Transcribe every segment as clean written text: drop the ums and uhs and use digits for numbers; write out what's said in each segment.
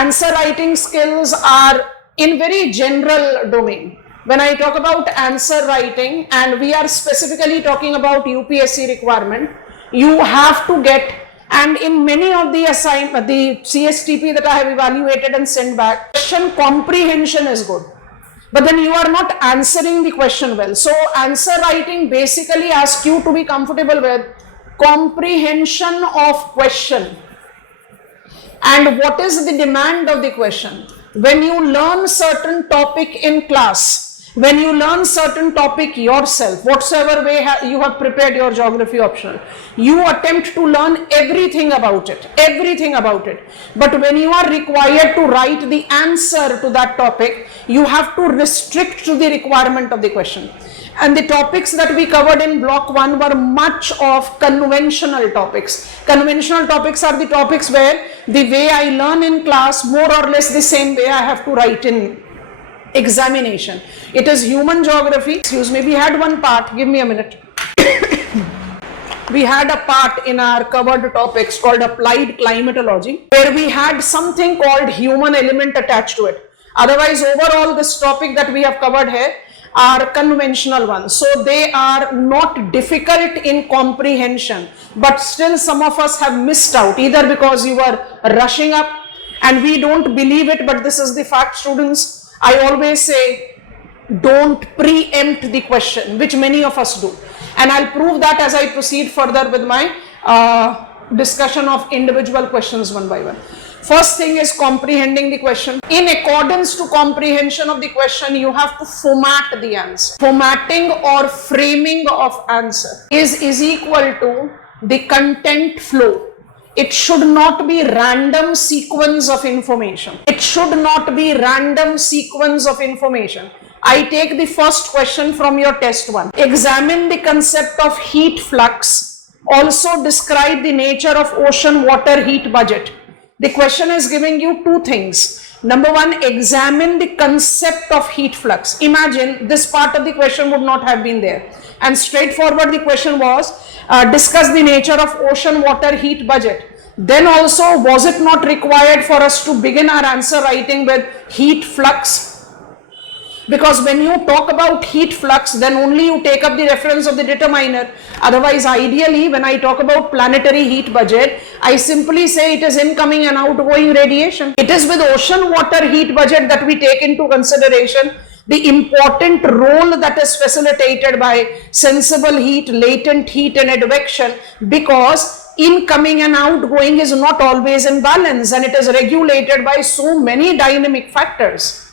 answer writing skills are in very general domain. When I talk about answer writing, and we are specifically talking about UPSC requirement, you have to get, and in many of the the CSTP that I have evaluated and sent back, question comprehension is good, but then you are not answering the question well. So answer writing basically asks you to be comfortable with comprehension of question and what is the demand of the question. When you learn certain topic in class, when you learn certain topic yourself, whatsoever way you have prepared your geography optional, you attempt to learn everything about it. But when you are required to write the answer to that topic, you have to restrict to the requirement of the question. And the topics that we covered in block 1 were much of conventional topics. Conventional topics are the topics where the way I learn in class, more or less the same way I have to write in examination. It is human geography. Excuse me, we had one part, give me a minute. We had a part in our covered topics called applied climatology, where we had something called human element attached to it. Otherwise, overall, this topic that we have covered here are conventional ones. So they are not difficult in comprehension, but still some of us have missed out, either because you were rushing up and we don't believe it, but this is the fact, students. I always say, don't preempt the question, which many of us do. And I'll prove that as I proceed further with my discussion of individual questions one by one. First thing is comprehending the question. In accordance to comprehension of the question, you have to format the answer. Formatting or framing of answer is equal to the content flow. It should not be random sequence of information. I take the first question from your test 1. Examine the concept of heat flux. Also describe the nature of ocean water heat budget. The question is giving you two things. Number 1, examine the concept of heat flux. Imagine this part of the question would not have been there. And straightforward the question was, discuss the nature of ocean water heat budget. Then also, was it not required for us to begin our answer writing with heat flux? Because when you talk about heat flux, then only you take up the reference of the determiner. Otherwise, ideally, when I talk about planetary heat budget, I simply say it is incoming and outgoing radiation. It is with ocean water heat budget that we take into consideration the important role that is facilitated by sensible heat, latent heat and advection, because incoming and outgoing is not always in balance and it is regulated by so many dynamic factors.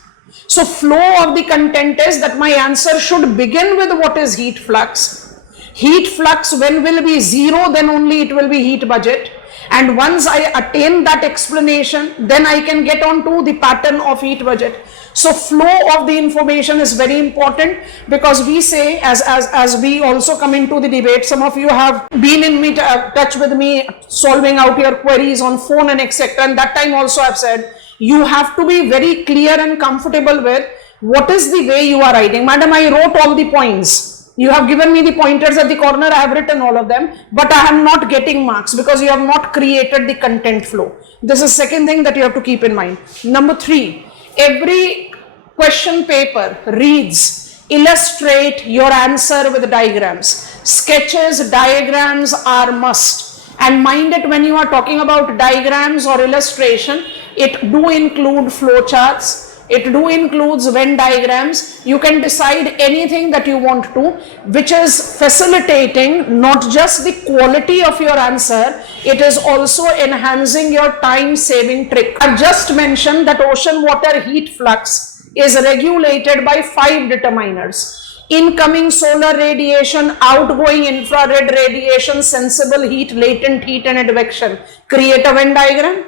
So flow of the content is that my answer should begin with what is heat flux. Heat flux when will be 0, then only it will be heat budget. And once I attain that explanation, then I can get on to the pattern of heat budget. So flow of the information is very important, because we say, as we also come into the debate, some of you have been in touch with me solving out your queries on phone and etc. And that time also I've said, you have to be very clear and comfortable with what is the way you are writing. Madam, I wrote all the points. You have given me the pointers at the corner, I have written all of them, but I am not getting marks because you have not created the content flow. This is second thing that you have to keep in mind. Number 3, every question paper reads, illustrate your answer with diagrams. Sketches, diagrams are must. And mind it, when you are talking about diagrams or illustration, it do include flowcharts. It do includes Venn diagrams. You can decide anything that you want to, which is facilitating not just the quality of your answer, it is also enhancing your time saving trick. I've just mentioned that ocean water heat flux is regulated by 5 determiners. Incoming solar radiation, outgoing infrared radiation, sensible heat, latent heat and advection. Create a Venn diagram.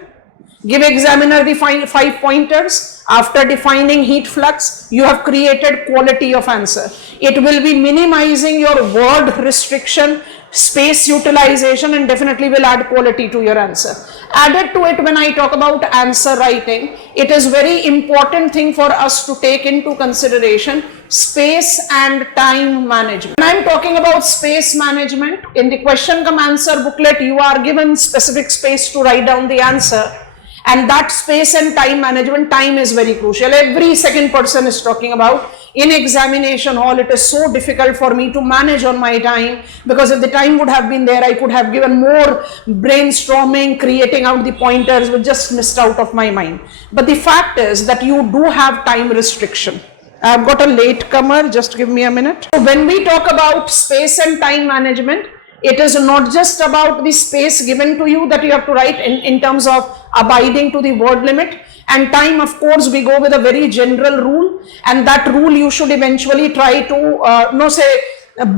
Give examiner the 5 pointers. After defining heat flux, you have created quality of answer. It will be minimizing your word restriction, space utilization, and definitely will add quality to your answer. Added to it, when I talk about answer writing, it is very important thing for us to take into consideration space and time management. When I am talking about space management, in the question come answer booklet, you are given specific space to write down the answer. And that space and time management, time is very crucial. Every second person is talking about in examination hall, it is so difficult for me to manage on my time, because if the time would have been there, I could have given more brainstorming, creating out the pointers, but just missed out of my mind. But the fact is that you do have time restriction. I've got a latecomer, just give me a minute. So when we talk about space and time management, it is not just about the space given to you that you have to write in terms of abiding to the word limit. And time, of course, we go with a very general rule, and that rule you should eventually try to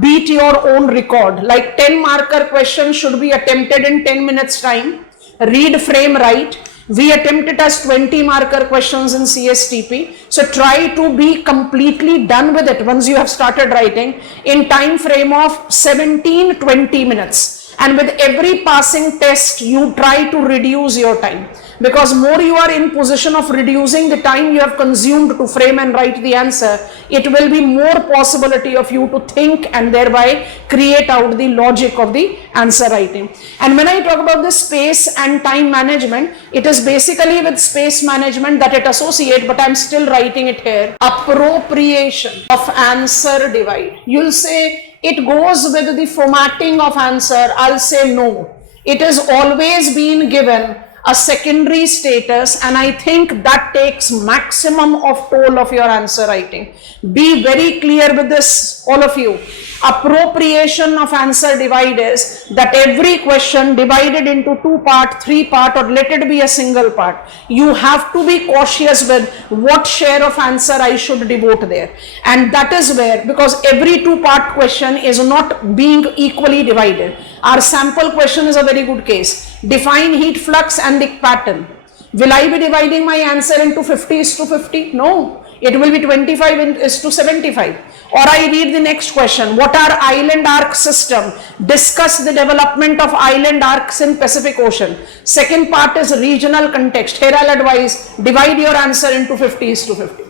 beat your own record. Like 10 marker questions should be attempted in 10 minutes time. Read, frame, write. We attempt it as 20 marker questions in CSTP. So try to be completely done with it once you have started writing in time frame of 17-20 minutes. And with every passing test, you try to reduce your time, because more you are in position of reducing the time you have consumed to frame and write the answer, it will be more possibility of you to think and thereby create out the logic of the answer writing. And when I talk about the space and time management, it is basically with space management that it associate, but I'm still writing it here. Appropriation of answer divide. You'll say it goes with the formatting of answer. I'll say no. It is always been given a secondary status, and I think that takes maximum of toll of your answer writing. Be very clear with this, all of you. Appropriation of answer divide is that every question divided into 2 part, 3 part, or let it be a single part. You have to be cautious with what share of answer I should devote there. And that is where, because every 2 part question is not being equally divided. Our sample question is a very good case. Define heat flux and the pattern. Will I be dividing my answer into 50:50? No, it will be 25:75. Or I read the next question. What are island arc system? Discuss the development of island arcs in Pacific Ocean. Second part is regional context. Here I'll advise, divide your answer into 50:50.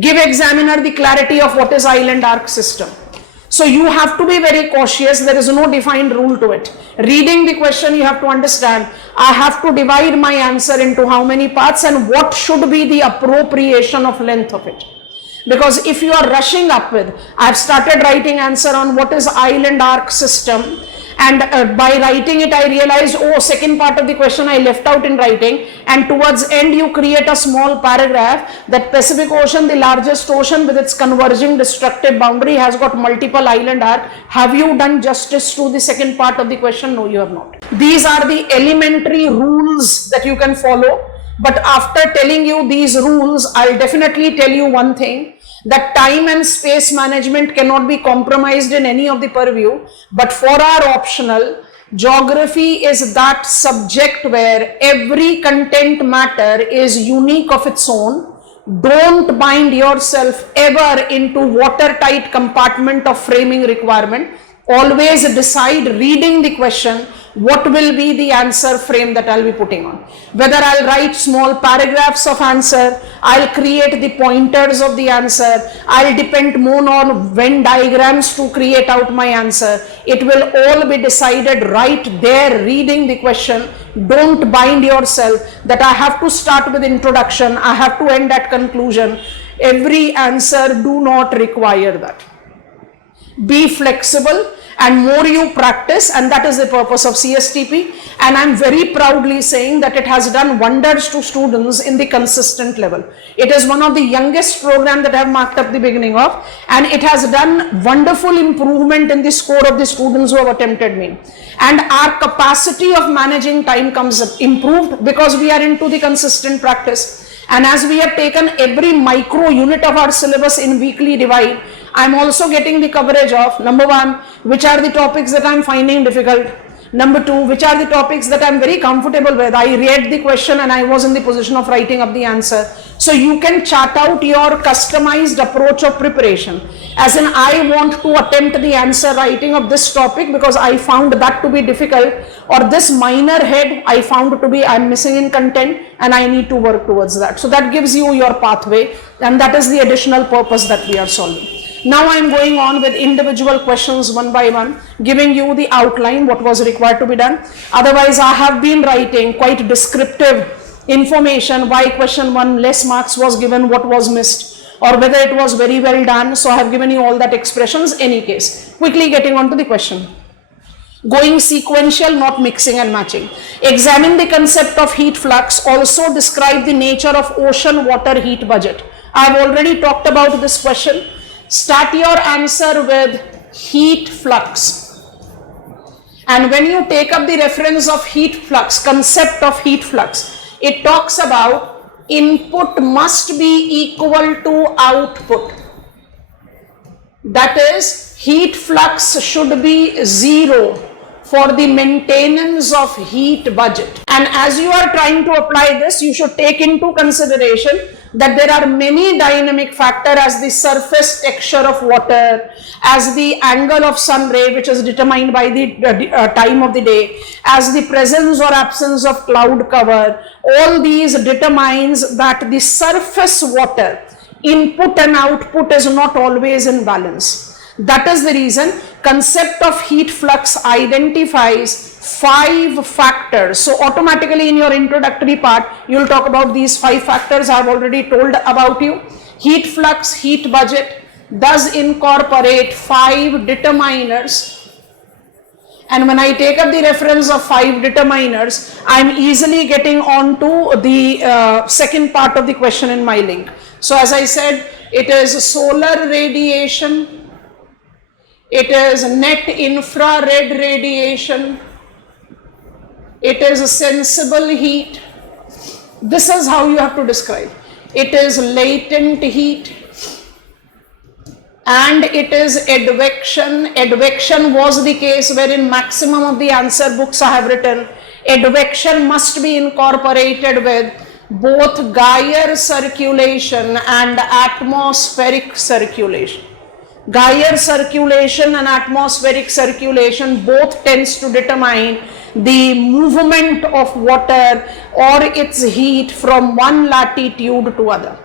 Give examiner the clarity of what is island arc system. So you have to be very cautious. There is no defined rule to it. Reading the question, you have to understand, I have to divide my answer into how many parts and what should be the appropriation of length of it. Because if you are rushing up with, I've started writing answer on what is island arc system, and by writing it I realized, oh, second part of the question I left out in writing, and towards end you create a small paragraph that Pacific Ocean, the largest ocean with its converging destructive boundary, has got multiple island arc. Have you done justice to the second part of the question? No, you have not. These are the elementary rules that you can follow. But after telling you these rules, I'll definitely tell you one thing, that time and space management cannot be compromised in any of the purview. But for our optional, geography is that subject where every content matter is unique of its own. Don't bind yourself ever into watertight compartment of framing requirement. Always decide, reading the question, what will be the answer frame that I'll be putting on. Whether I'll write small paragraphs of answer, I'll create the pointers of the answer, I'll depend more on Venn diagrams to create out my answer. It will all be decided right there, reading the question. Don't bind yourself that I have to start with introduction, I have to end at conclusion. Every answer do not require that. Be flexible, and more you practice, and that is the purpose of CSTP. And I'm very proudly saying that it has done wonders to students in the consistent level. It is one of the youngest program that I have marked up the beginning of, and it has done wonderful improvement in the score of the students who have attempted me. And our capacity of managing time comes improved because we are into the consistent practice. And as we have taken every micro unit of our syllabus in weekly divide, I'm also getting the coverage of, number one, which are the topics that I'm finding difficult. Number two, which are the topics that I'm very comfortable with. I read the question and I was in the position of writing up the answer. So you can chart out your customized approach of preparation. As in, I want to attempt the answer writing of this topic because I found that to be difficult, or this minor head I found to be, I'm missing in content and I need to work towards that. So that gives you your pathway, and that is the additional purpose that we are solving. Now I am going on with individual questions one by one, giving you the outline, what was required to be done. Otherwise, I have been writing quite descriptive information, why question 1 less marks was given, what was missed, or whether it was very well done. So I have given you all that expressions. Any case, quickly getting on to the question. Going sequential, not mixing and matching. Examine the concept of heat flux. Also describe the nature of ocean water heat budget. I have already talked about this question. Start your answer with heat flux. And when you take up the reference of heat flux, concept of heat flux, it talks about input must be equal to output. That is, heat flux should be 0 for the maintenance of heat budget. And as you are trying to apply this, you should take into consideration that there are many dynamic factors, as the surface texture of water, as the angle of sun ray, which is determined by the time of the day, as the presence or absence of cloud cover. All these determines that the surface water input and output is not always in balance. That is the reason concept of heat flux identifies 5 factors. So automatically in your introductory part, you will talk about these 5 factors I have already told about you. Heat flux, heat budget does incorporate 5 determiners. And when I take up the reference of 5 determiners, I am easily getting on to the second part of the question in my link. So as I said, it is solar radiation, it is net infrared radiation, it is sensible heat. This is how you have to describe. It is latent heat, and it is advection. Advection was the case wherein maximum of the answer books I have written. Advection must be incorporated with both gyre circulation and atmospheric circulation. Gyre circulation and atmospheric circulation both tends to determine the movement of water or its heat from one latitude to other.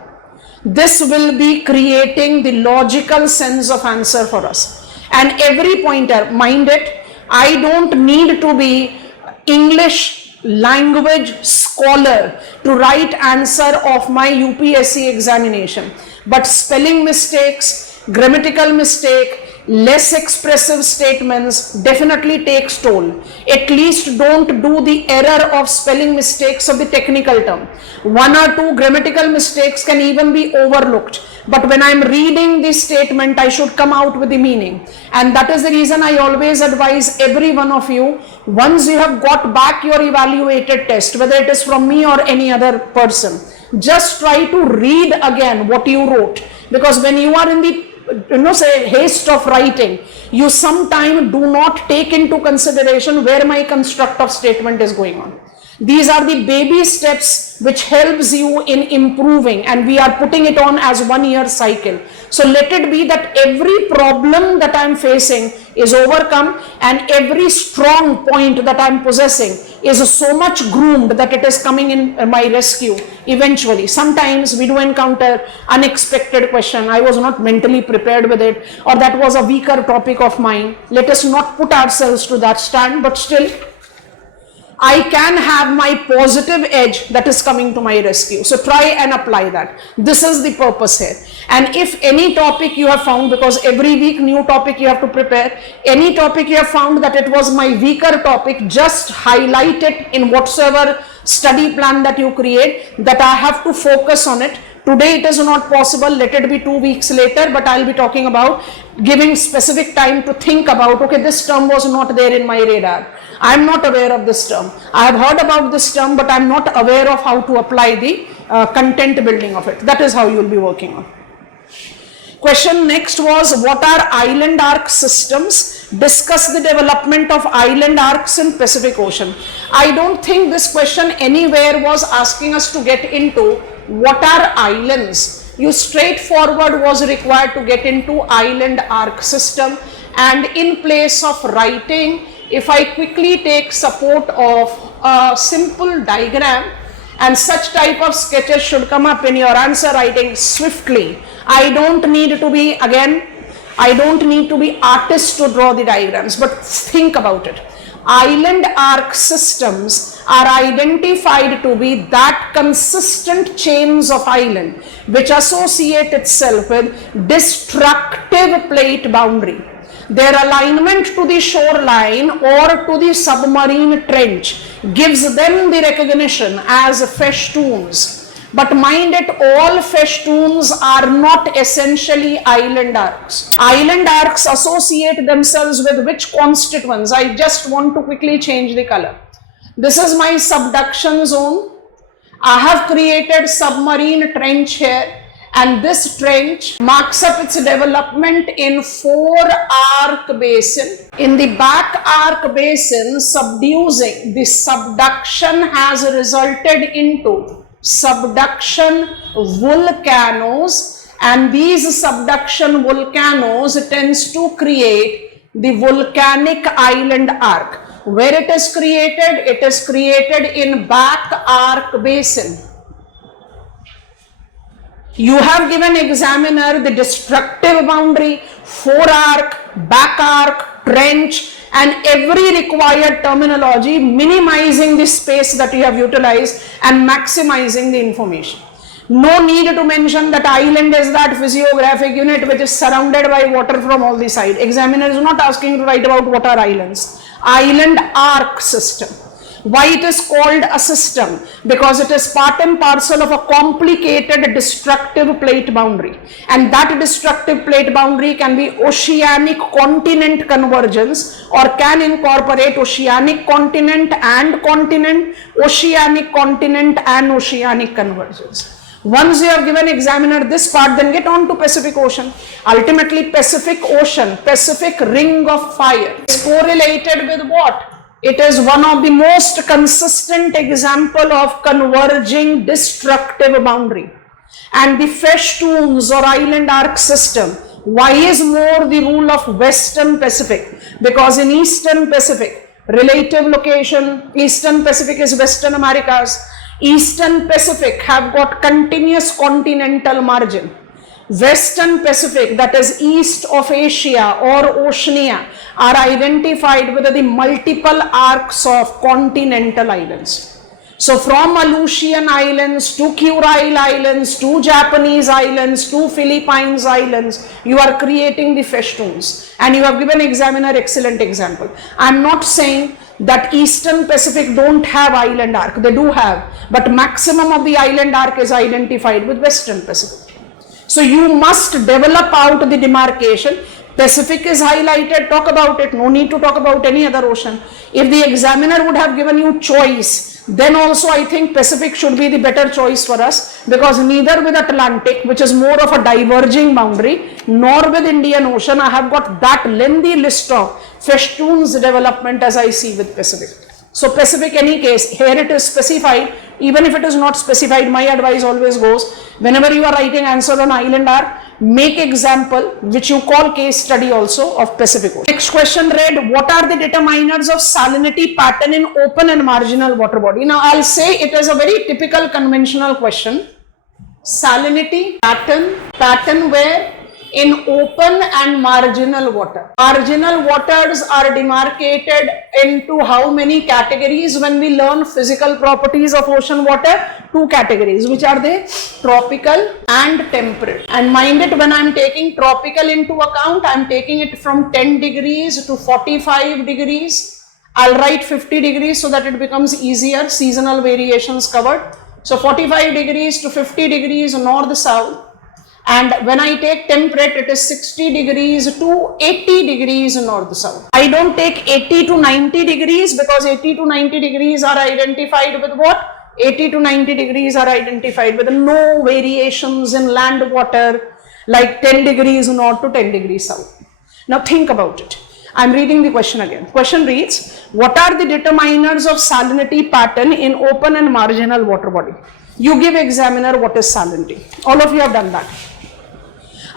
This will be creating the logical sense of answer for us. And every pointer, mind it, I don't need to be English language scholar to write answer of my UPSC examination. But spelling mistakes, grammatical mistake, less expressive statements definitely takes toll. At least don't do the error of spelling mistakes of the technical term. 1 or 2 grammatical mistakes can even be overlooked. But when I am reading this statement, I should come out with the meaning. And that is the reason I always advise every one of you, once you have got back your evaluated test, whether it is from me or any other person, just try to read again what you wrote. Because when you are in the say haste of writing, you sometime do not take into consideration where my construct of statement is going on. These are the baby steps which helps you in improving, and we are putting it on as 1 year cycle. So let it be that every problem that I am facing is overcome, and every strong point that I am possessing is so much groomed that it is coming in my rescue eventually. Sometimes we do encounter unexpected question. I was not mentally prepared with it, or that was a weaker topic of mine. Let us not put ourselves to that stand, but still I can have my positive edge that is coming to my rescue. So try and apply that. This is the purpose here. And if any topic you have found, because every week new topic you have to prepare, any topic you have found that it was my weaker topic, just highlight it in whatsoever study plan that you create, that I have to focus on it. Today it is not possible, let it be 2 weeks later, but I will be talking about giving specific time to think about, okay, this term was not there in my radar. I am not aware of this term. I have heard about this term, but I am not aware of how to apply the content building of it. That is how you will be working on. Question next was, what are island arc systems? Discuss the development of island arcs in Pacific Ocean. I don't think this question anywhere was asking us to get into what are islands. You straightforward was required to get into island arc system, and in place of writing, if I quickly take support of a simple diagram, and such type of sketches should come up in your answer writing swiftly. I don't need to be, again, I don't need to be artist to draw the diagrams, but think about it. Island arc systems are identified to be that consistent chains of island which associate itself with destructive plate boundary. Their alignment to the shoreline or to the submarine trench gives them the recognition as festoons. But mind it, all festoons are not essentially island arcs. Island arcs associate themselves with which constituents? I just want to quickly change the color. This is my subduction zone. I have created submarine trench here, and this trench marks up its development in fore-arc basin. In the back arc basin, subducing, the subduction has resulted into subduction volcanoes, and these subduction volcanoes tends to create the volcanic island arc. Where it is created? It is created in back arc basin. You have given examiner the destructive boundary, fore-arc, back arc, trench, and every required terminology, minimizing the space that you have utilized and maximizing the information. No need to mention that island is that physiographic unit which is surrounded by water from all the sides. Examiner is not asking you to write about what are islands. Island arc system. Why it is called a system? Because it is part and parcel of a complicated destructive plate boundary, and that destructive plate boundary can be oceanic continent convergence or can incorporate oceanic continent and continent, oceanic continent and oceanic convergence. Once you have given examiner this part, then get on to Pacific Ocean. Ultimately, Pacific Ocean, Pacific Ring of Fire is correlated with what? It is one of the most consistent example of converging destructive boundary. And the festoons or island arc system, why is more the rule of Western Pacific? Because in Eastern Pacific, relative location, Eastern Pacific is Western Americas. Eastern Pacific have got continuous continental margin. Western Pacific, that is east of Asia or Oceania, are identified with the multiple arcs of continental islands. So from Aleutian Islands to Kurile Islands to Japanese Islands to Philippines Islands, you are creating the festoons, and you have given examiner excellent example. I am not saying that Eastern Pacific don't have island arc, they do have, but maximum of the island arc is identified with Western Pacific. So you must develop out the demarcation. Pacific is highlighted, talk about it, no need to talk about any other ocean. If the examiner would have given you choice, then also I think Pacific should be the better choice for us, because neither with Atlantic, which is more of a diverging boundary, nor with Indian Ocean, I have got that lengthy list of festoons development as I see with Pacific. So Pacific, any case, here it is specified. Even if it is not specified, my advice always goes, whenever you are writing answer on island arc, make example which you call case study also of Pacific Ocean. Next question read, what are the determiners of salinity pattern in open and marginal water body? Now I'll say it is a very typical conventional question. Salinity pattern where? In open and marginal water. Marginal waters are demarcated into how many categories when we learn physical properties of ocean water? 2 categories. Which are they? Tropical and temperate. And mind it, when I am taking tropical into account, I am taking it from 10 degrees to 45 degrees. I'll write 50 degrees so that it becomes easier. Seasonal variations covered. So 45 degrees to 50 degrees north-south. And when I take temperate, it is 60 degrees to 80 degrees north-south. I don't take 80 to 90 degrees because 80 to 90 degrees are identified with what? 80 to 90 degrees are identified with no variations in land water like 10 degrees north to 10 degrees south. Now think about it. I am reading the question again. Question reads, what are the determiners of salinity pattern in open and marginal water body? You give examiner what is salinity. All of you have done that.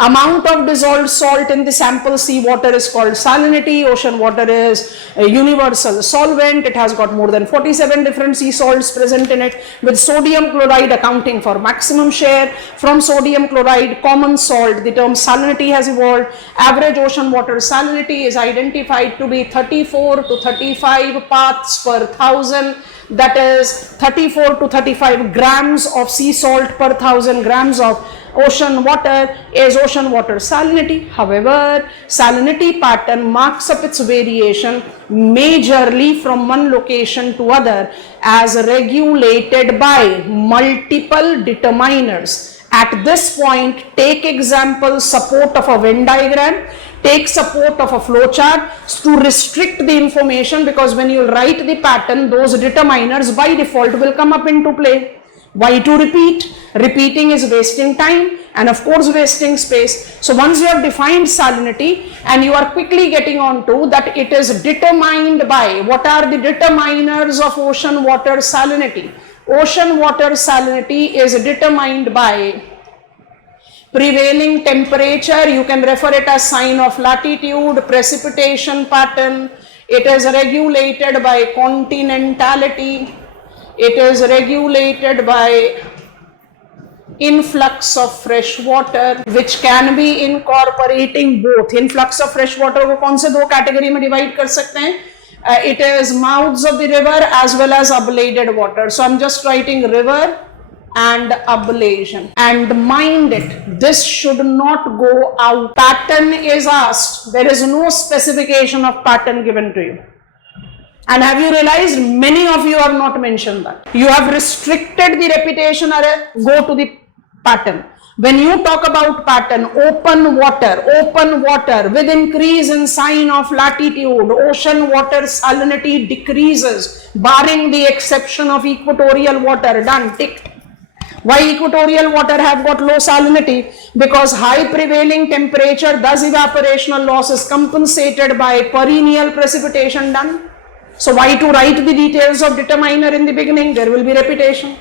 Amount of dissolved salt in the sample seawater is called salinity. Ocean water is a universal solvent. It has got more than 47 different sea salts present in it, with sodium chloride accounting for maximum share. From sodium chloride, common salt, the term salinity has evolved. Average ocean water salinity is identified to be 34 to 35 parts per thousand. That is 34 to 35 grams of sea salt per 1000 grams of ocean water is ocean water salinity. However, salinity pattern marks up its variation majorly from one location to other as regulated by multiple determiners. At this point, take example support of a Venn diagram, take support of a flowchart to restrict the information, because when you write the pattern, those determiners by default will come up into play. Why to repeat? Repeating is wasting time and of course wasting space. So once you have defined salinity and you are quickly getting on to that it is determined by, what are the determiners of ocean water salinity? Ocean water salinity is determined by prevailing temperature. You can refer it as sign of latitude, precipitation pattern. It is regulated by continentality. It is regulated by influx of fresh water, which can be incorporating both. Influx of fresh water को कौन से दो category में divide कर सकते हैं? It is mouths of the river as well as ablated water. So I'm just writing river and ablation, and mind it, this should not go out. Pattern is asked. There is no specification of pattern given to you. And have you realized many of you have not mentioned that? You have restricted the repetition array, go to the pattern. When you talk about pattern, open water with increase in sign of latitude, ocean water salinity decreases, barring the exception of equatorial water. Done, ticked. Why equatorial water have got low salinity? Because high prevailing temperature, thus evaporational loss is compensated by perennial precipitation. Done. So why to write the details of determiner in the beginning? There will be repetition.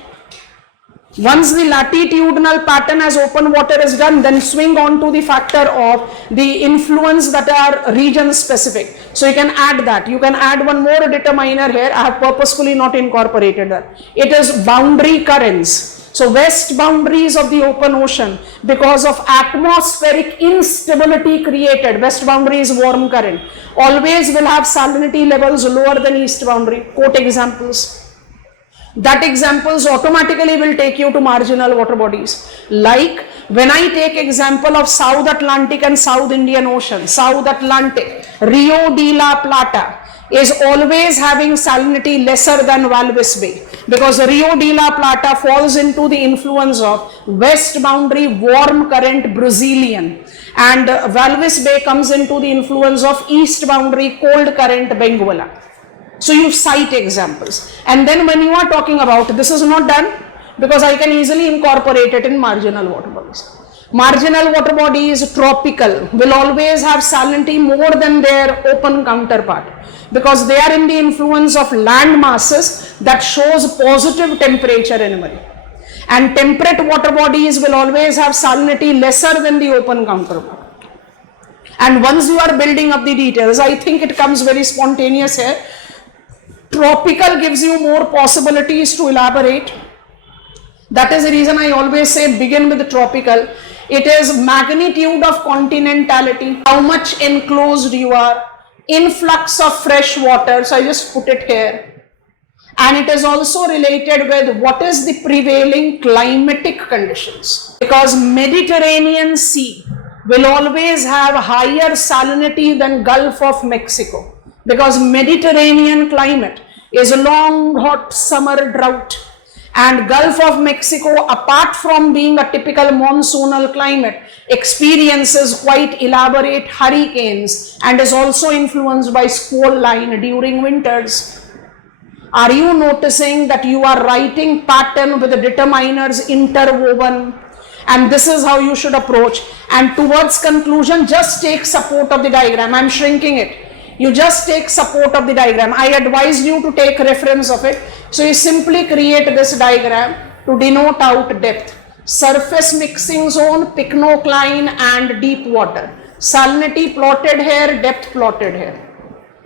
Once the latitudinal pattern as open water is done, then swing on to the factor of the influence that are region specific. So you can add that. You can add one more determiner here. I have purposefully not incorporated that. It is boundary currents. So west boundaries of the open ocean, because of atmospheric instability created, west boundary is warm current, always will have salinity levels lower than east boundary. Quote examples. That examples automatically will take you to marginal water bodies. Like when I take example of South Atlantic and South Indian Ocean, South Atlantic, Rio de la Plata is always having salinity lesser than Walvis Bay, because Rio de la Plata falls into the influence of west boundary warm current Brazilian, and Walvis Bay comes into the influence of east boundary cold current Benguela. So you cite examples, and then when you are talking about, this is not done because I can easily incorporate it in marginal water bodies. Marginal water bodies, tropical, will always have salinity more than their open counterpart, because they are in the influence of land masses that shows positive temperature anomaly. And temperate water bodies will always have salinity lesser than the open counterpart. And once you are building up the details, I think it comes very spontaneous here. Tropical gives you more possibilities to elaborate. That is the reason I always say begin with the tropical. It is magnitude of continentality, how much enclosed you are, influx of fresh water, so I just put it here. And it is also related with what is the prevailing climatic conditions, because Mediterranean Sea will always have higher salinity than Gulf of Mexico, because Mediterranean climate is a long hot summer drought, and Gulf of Mexico, apart from being a typical monsoonal climate, experiences quite elaborate hurricanes and is also influenced by squall line during winters. Are you noticing that you are writing pattern with the determiners interwoven? And this is how you should approach. And towards conclusion, just take support of the diagram. I'm shrinking it. You just take support of the diagram. I advise you to take reference of it. So you simply create this diagram to denote out depth. Surface mixing zone, pycnocline and deep water. Salinity plotted here, depth plotted here.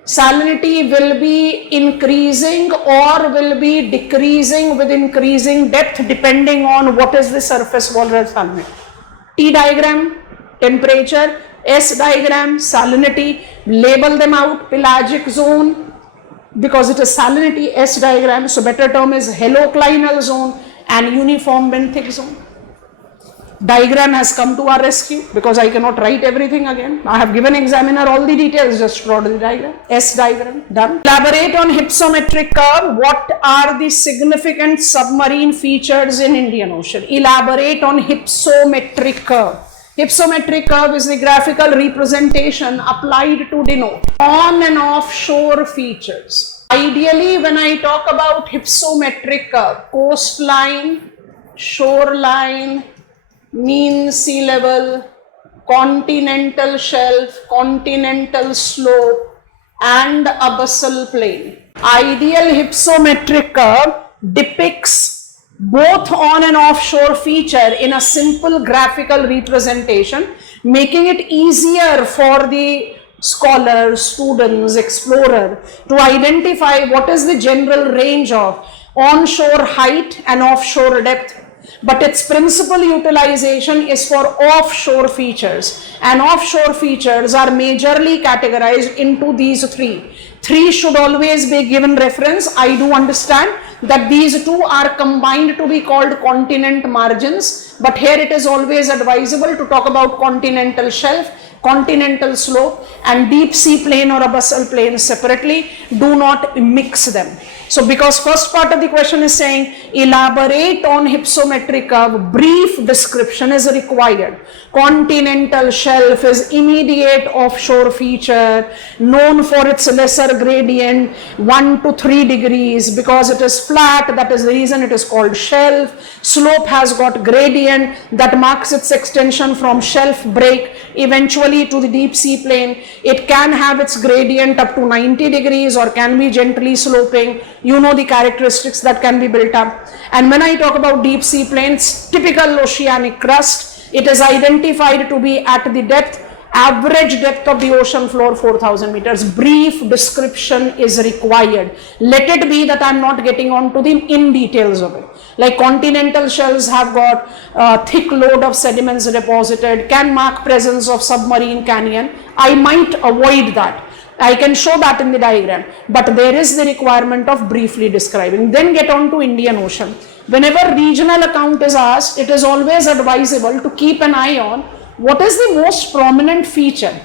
Salinity will be increasing or will be decreasing with increasing depth depending on what is the surface water salinity. T diagram, temperature, S diagram, salinity, label them out, pelagic zone, because it is salinity, S diagram, so better term is haloclinal zone and uniform benthic zone. Diagram has come to our rescue because I cannot write everything again. I have given examiner all the details, just draw the diagram. S diagram, done. Elaborate on hypsometric curve. What are the significant submarine features in Indian Ocean? Elaborate on hypsometric curve. Hypsometric curve is the graphical representation applied to denote on and offshore features. Ideally, when I talk about hypsometric curve, coastline, shoreline, mean sea level, continental shelf, continental slope and abyssal plain. Ideal hypsometric curve depicts both on and offshore feature in a simple graphical representation, making it easier for the scholar, students, explorer to identify what is the general range of onshore height and offshore depth. But its principal utilization is for offshore features, and offshore features are majorly categorized into these three. Three should always be given reference. I do understand that these two are combined to be called continent margins, but here it is always advisable to talk about continental shelf, continental slope and deep sea plain or abyssal plain separately. Do not mix them. So because first part of the question is saying elaborate on hypsometric curve, brief description is required. Continental shelf is immediate offshore feature known for its lesser gradient 1 to 3 degrees because it is flat, that is the reason it is called shelf. Slope has got gradient that marks its extension from shelf break eventually to the deep sea plain. It can have its gradient up to 90 degrees or can be gently sloping. You know the characteristics that can be built up. And when I talk about deep sea plains, typical oceanic crust, it is identified to be at the depth, average depth of the ocean floor 4,000 meters. Brief description is required. Let it be that I am not getting on to the in details of it. Like continental shelves have got thick load of sediments deposited, can mark presence of submarine canyon. I might avoid that. I can show that in the diagram, but there is the requirement of briefly describing. Then get on to Indian Ocean. Whenever regional account is asked, it is always advisable to keep an eye on what is the most prominent feature.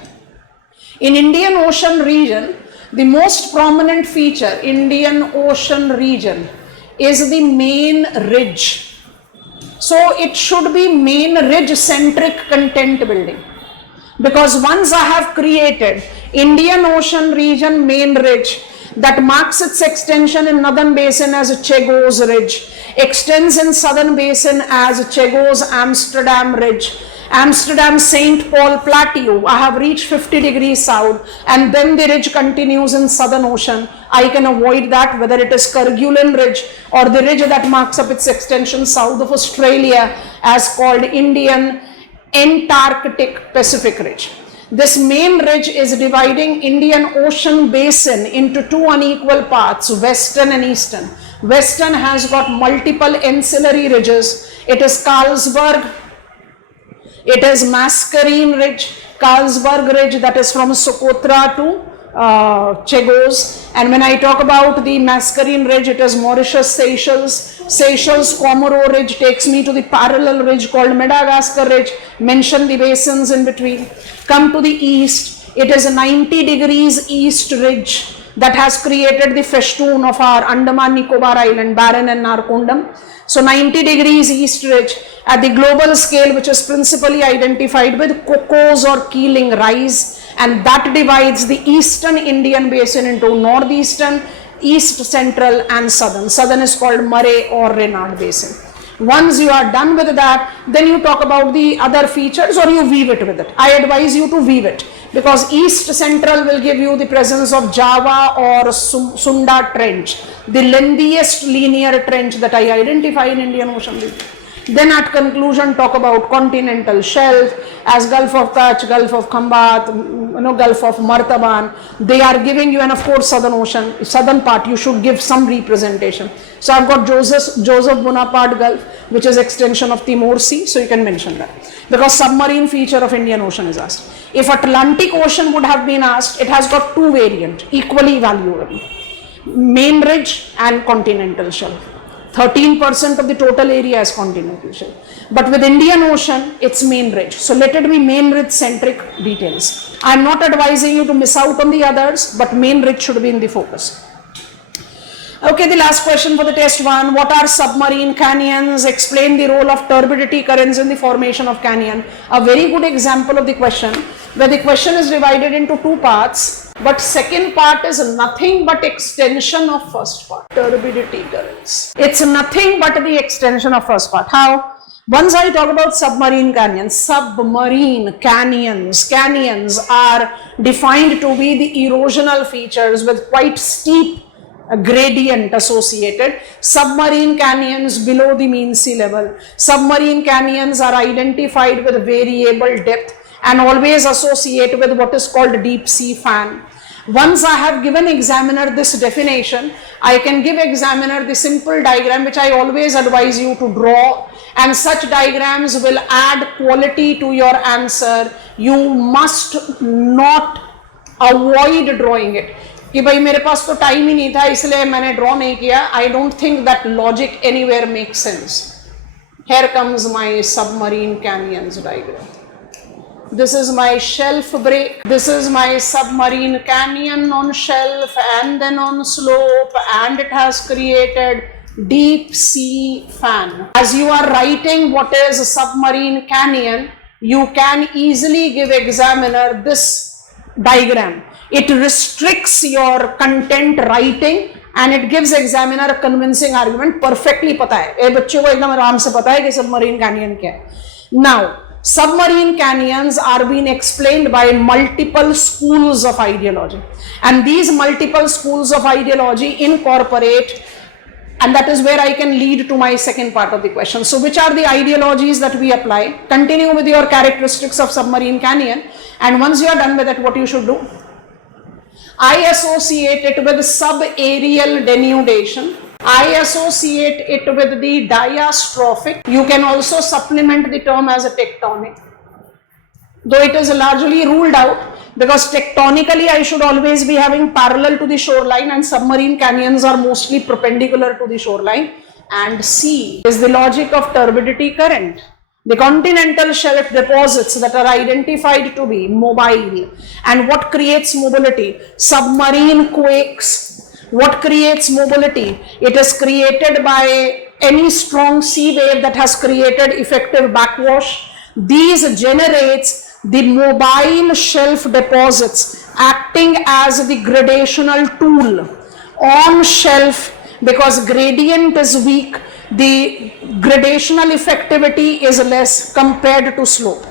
In Indian Ocean region, the most prominent feature, Indian Ocean region, is the main ridge. So it should be main ridge centric content building. Because once I have created Indian Ocean region main ridge that marks its extension in northern basin as Chagos Ridge, extends in southern basin as Chagos Amsterdam Ridge, Amsterdam St. Paul Plateau, I have reached 50 degrees south, and then the ridge continues in Southern Ocean. I can avoid that, whether it is Kerguelen Ridge or the ridge that marks up its extension south of Australia as called Indian Antarctic Pacific Ridge. This main ridge is dividing Indian Ocean basin into two unequal parts, western and eastern. Western has got multiple ancillary ridges. It is Carlsberg, it is Mascarene Ridge, Carlsberg Ridge, that is from Socotra to Chagos. And when I talk about the Mascarene Ridge, it is Mauritius, Seychelles. Seychelles Comoro Ridge takes me to the parallel ridge called Madagascar Ridge. Mention the basins in between. Come to the east, it is a 90 degrees east ridge that has created the festoon of our Andaman Nicobar Island, Barren and Narcondam. So 90 degrees east ridge at the global scale, which is principally identified with cocos or keeling rise, and that divides the eastern Indian basin into northeastern, east central and southern. Southern is called Murray or Renard basin. Once you are done with that, then you talk about the other features or you weave it with it. I advise you to weave it because east central will give you the presence of Java or Sunda Trench, the lengthiest linear trench that I identify in Indian Ocean region. Then at conclusion talk about continental shelf as Gulf of Kutch, Gulf of Khambat, Gulf of Martaban. They are giving you, and of course Southern Ocean, southern part you should give some representation. So I've got Joseph Bonaparte Gulf, which is extension of Timor Sea, so you can mention that. Because submarine feature of Indian Ocean is asked. If Atlantic Ocean would have been asked, it has got two variants, equally valuable. Main ridge and continental shelf. 13% of the total area is continental shelf. But with Indian Ocean, it's main ridge. So let it be main ridge centric details. I'm not advising you to miss out on the others, but main ridge should be in the focus. Okay, the last question for the test one. What are submarine canyons? Explain the role of turbidity currents in the formation of canyon. A very good example of the question, where the question is divided into two parts, but second part is nothing but extension of first part. Turbidity currents. It's nothing but the extension of first part. How? Once I talk about submarine canyons, canyons are defined to be the erosional features with quite steep gradient associated. Submarine canyons below the mean sea level. Submarine canyons are identified with variable depth and always associate with what is called deep sea fan. Once I have given examiner this definition, I can give examiner the simple diagram which I always advise you to draw, and such diagrams will add quality to your answer. You must not avoid drawing it. कि भाई मेरे पास तो time ही नहीं था इसलिए मैंने draw नहीं किया. I don't think that logic anywhere makes sense. Here comes my submarine canyons diagram. This is my shelf break. This is my submarine canyon on shelf and then on slope, and it has created deep sea fan. As you are writing what is a submarine canyon, you can easily give examiner this diagram. It restricts your content writing and it gives examiner a convincing argument. Perfectly पता है, ये बच्चों को एकदम आराम से पता है कि submarine canyon क्या है. Now, submarine canyons are being explained by multiple schools of ideology, and these multiple schools of ideology incorporate, and that is where I can lead to my second part of the question. So which are the ideologies that we apply? Continue with your characteristics of submarine canyon, and once you are done with it, what you should do? I associate it with subaerial denudation. I associate it with the diastrophic. You can also supplement the term as a tectonic, though it is largely ruled out, because tectonically I should always be having parallel to the shoreline, and submarine canyons are mostly perpendicular to the shoreline. And C is the logic of turbidity current. The continental shelf deposits that are identified to be mobile. And what creates mobility? Submarine quakes. What creates mobility? It is created by any strong sea wave that has created effective backwash. These generates the mobile shelf deposits acting as the gradational tool on shelf. Because gradient is weak, the gradational effectivity is less compared to slope,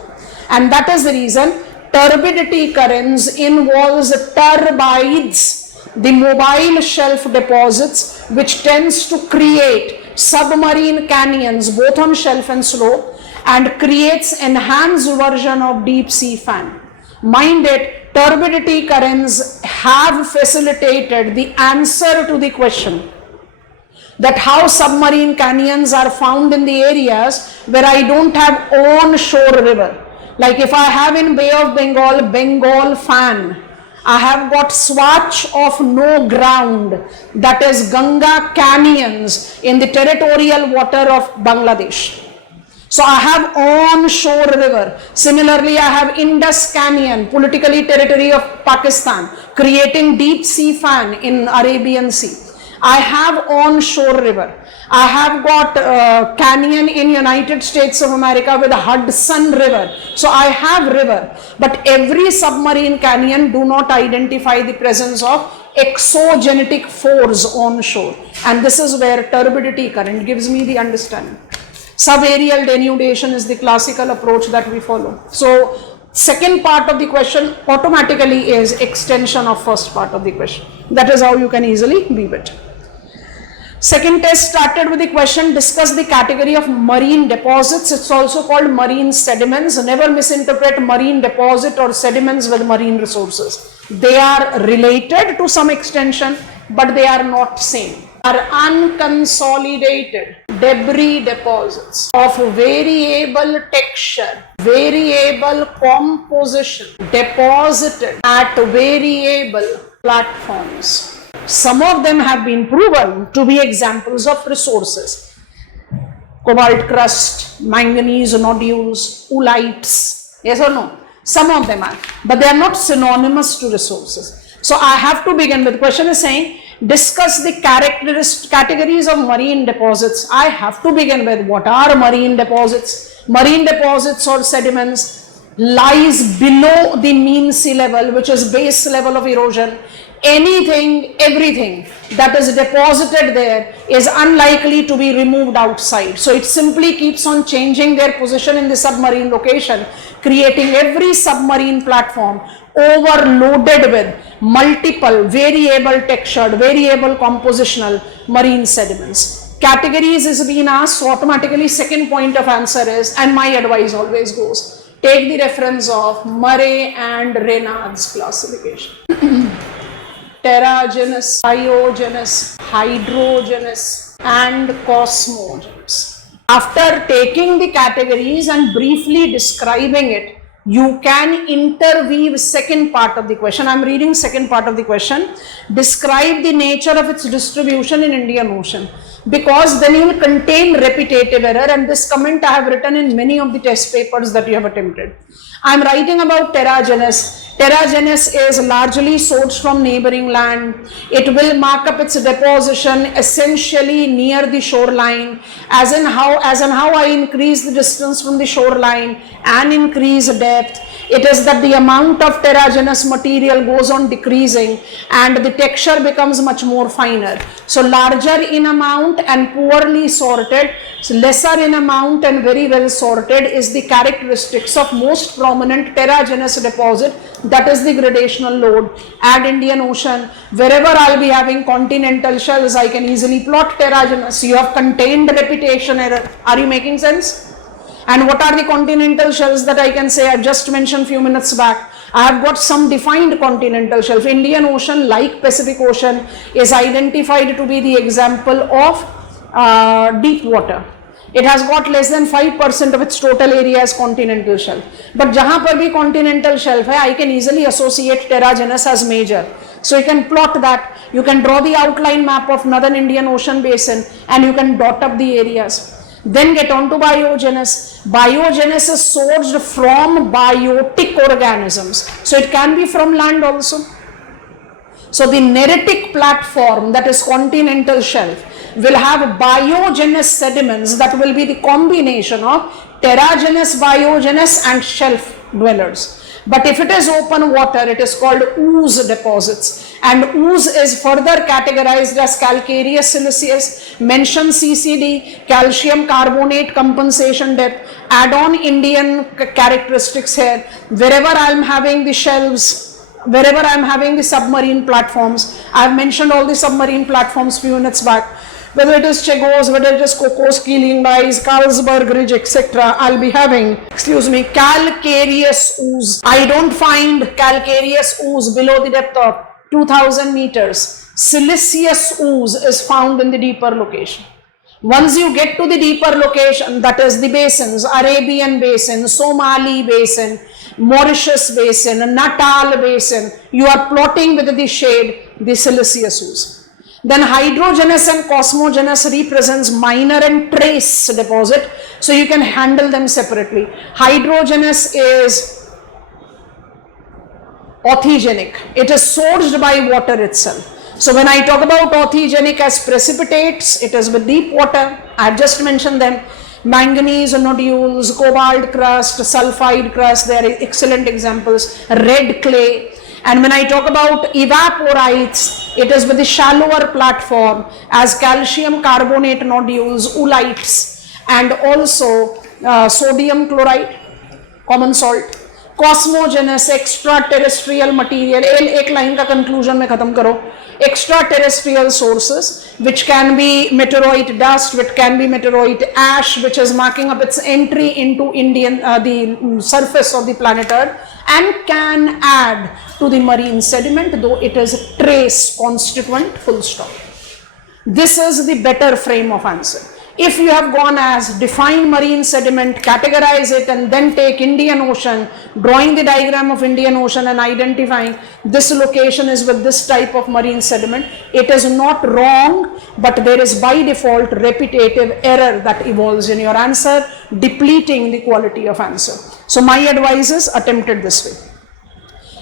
and that is the reason turbidity currents involves turbides, the mobile shelf deposits, which tends to create submarine canyons both on shelf and slope, and creates enhanced version of deep sea fan. Mind it, turbidity currents have facilitated the answer to the question that how submarine canyons are found in the areas where I don't have on-shore river. Like if I have in Bay of Bengal, Bengal fan, I have got swatch of no ground, that is Ganga canyons in the territorial water of Bangladesh. So I have on-shore river. Similarly, I have Indus Canyon, politically territory of Pakistan, creating deep sea fan in Arabian Sea. I have onshore river. I have got canyon in United States of America with Hudson River. So I have river, but every submarine canyon do not identify the presence of exogenetic force onshore, and this is where turbidity current gives me the understanding. Subaerial denudation is the classical approach that we follow. So second part of the question automatically is extension of first part of the question. That is how you can easily weave it. Second test started with the question, discuss the category of marine deposits. It's also called marine sediments. Never misinterpret marine deposit or sediments with marine resources. They are related to some extension, but they are not same. Are unconsolidated debris deposits of variable texture, variable composition, deposited at variable platforms. Some of them have been proven to be examples of resources. Cobalt crust, manganese nodules, oolites, yes or no? Some of them are, but they are not synonymous to resources. So I have to begin with, the question is saying, discuss the categories of marine deposits. I have to begin with, what are marine deposits? Marine deposits or sediments lies below the mean sea level, which is base level of erosion. Anything, everything that is deposited there is unlikely to be removed outside. So it simply keeps on changing their position in the submarine location, creating every submarine platform overloaded with multiple variable textured, variable compositional marine sediments. Categories is being asked, so automatically second point of answer is, and my advice always goes, take the reference of Murray and Reynard's classification. Terragenous, biogenous, hydrogenous and cosmogenous. After taking the categories and briefly describing it, you can interweave second part of the question. I am reading second part of the question. Describe the nature of its distribution in Indian Ocean, because then you will contain repetitive error, and this comment I have written in many of the test papers that you have attempted. I am writing about terragenous. Terragenous is largely sourced from neighboring land. It will mark up its deposition essentially near the shoreline, as in how I increase the distance from the shoreline and increase depth. It is that the amount of terragenous material goes on decreasing and the texture becomes much more finer. So larger in amount and poorly sorted, so lesser in amount and very well sorted is the characteristics of most prominent terragenous deposit, that is the gradational load. Add Indian Ocean, wherever I'll be having continental shelves, I can easily plot terragenous. You have contained repetition error. Are you making sense? And what are the continental shelves that I can say? I just mentioned few minutes back. I have got some defined continental shelf. Indian Ocean, like Pacific Ocean, is identified to be the example of deep water. It has got less than 5% of its total area as continental shelf. But jahan par bhi continental shelf hai, I can easily associate terragenous as major. So you can plot that. You can draw the outline map of Northern Indian Ocean basin and you can dot up the areas. Then get on to biogenous. Biogenous is sourced from biotic organisms. So it can be from land also. So the neritic platform, that is continental shelf, will have biogenous sediments that will be the combination of terragenous, biogenous and shelf dwellers. But if it is open water, it is called ooze deposits, and ooze is further categorized as calcareous siliceous. Mention CCD, calcium carbonate compensation depth. Add on Indian characteristics here. Wherever I am having the shelves, wherever I am having the submarine platforms, I have mentioned all the submarine platforms few minutes back. Whether it is Chagos, whether it is Cocos, Keeling Rise, Carlsberg Ridge, etc., I'll be having, calcareous ooze. I don't find calcareous ooze below the depth of 2000 meters. Siliceous ooze is found in the deeper location. Once you get to the deeper location, that is the basins, Arabian Basin, Somali Basin, Mauritius Basin, Natal Basin, you are plotting with the shade the siliceous ooze. Then hydrogenous and cosmogenous represents minor and trace deposit, so you can handle them separately. Hydrogenous is authigenic. It is sourced by water itself. So when I talk about authigenic as precipitates, it is with deep water. I have just mentioned them. Manganese nodules, cobalt crust, sulfide crust, they are excellent examples. Red clay. And when I talk about evaporites, it is with the shallower platform as calcium carbonate nodules, oolites, and also sodium chloride, common salt. Cosmogenous, extra terrestrial material, एक line का conclusion में खत्म करो. Extra terrestrial sources which can be meteorite dust, which can be meteorite ash, which is marking up its entry into the surface of the planet Earth, and can add to the marine sediment, though it is trace constituent, full stop. This is the better frame of answer. If you have gone as define marine sediment, categorize it, and then take Indian Ocean, drawing the diagram of Indian Ocean and identifying this location is with this type of marine sediment, it is not wrong, but there is by default repetitive error that evolves in your answer, depleting the quality of answer. So my advice is attempt it this way.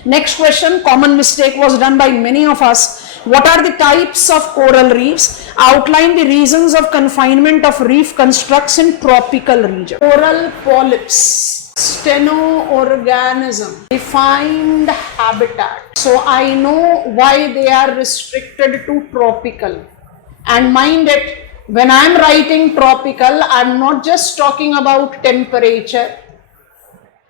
Next question, common mistake was done by many of us. What are the types of coral reefs? Outline the reasons of confinement of reef constructs in tropical region. Coral polyps, stenoorganism, defined habitat. So I know why they are restricted to tropical. And mind it, when I am writing tropical, I am not just talking about temperature.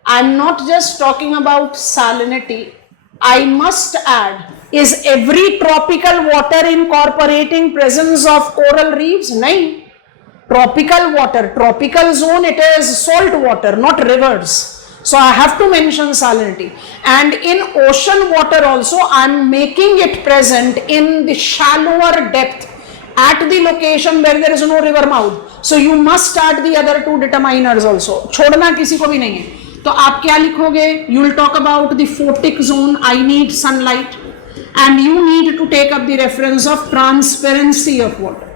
I am not just talking about salinity. I must add, is every tropical water incorporating presence of coral reefs? No. Tropical water, tropical zone, it is salt water, not rivers. So I have to mention salinity. And in ocean water also, I am making it present in the shallower depth at the location where there is no river mouth. So you must add the other two determiners also. छोड़ना किसी को भी नहीं है. तो आप क्या लिखोगे? You will talk about the photic zone. I need sunlight, and you need to take up the reference of transparency of water.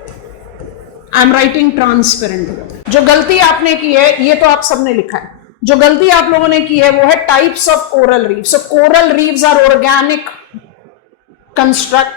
I am writing transparent water. जो गलती आपने की है, ये तो आप सबने लिखा है. जो गलती आप लोगों ने की है वो है types of coral reefs. So coral reefs are organic construct,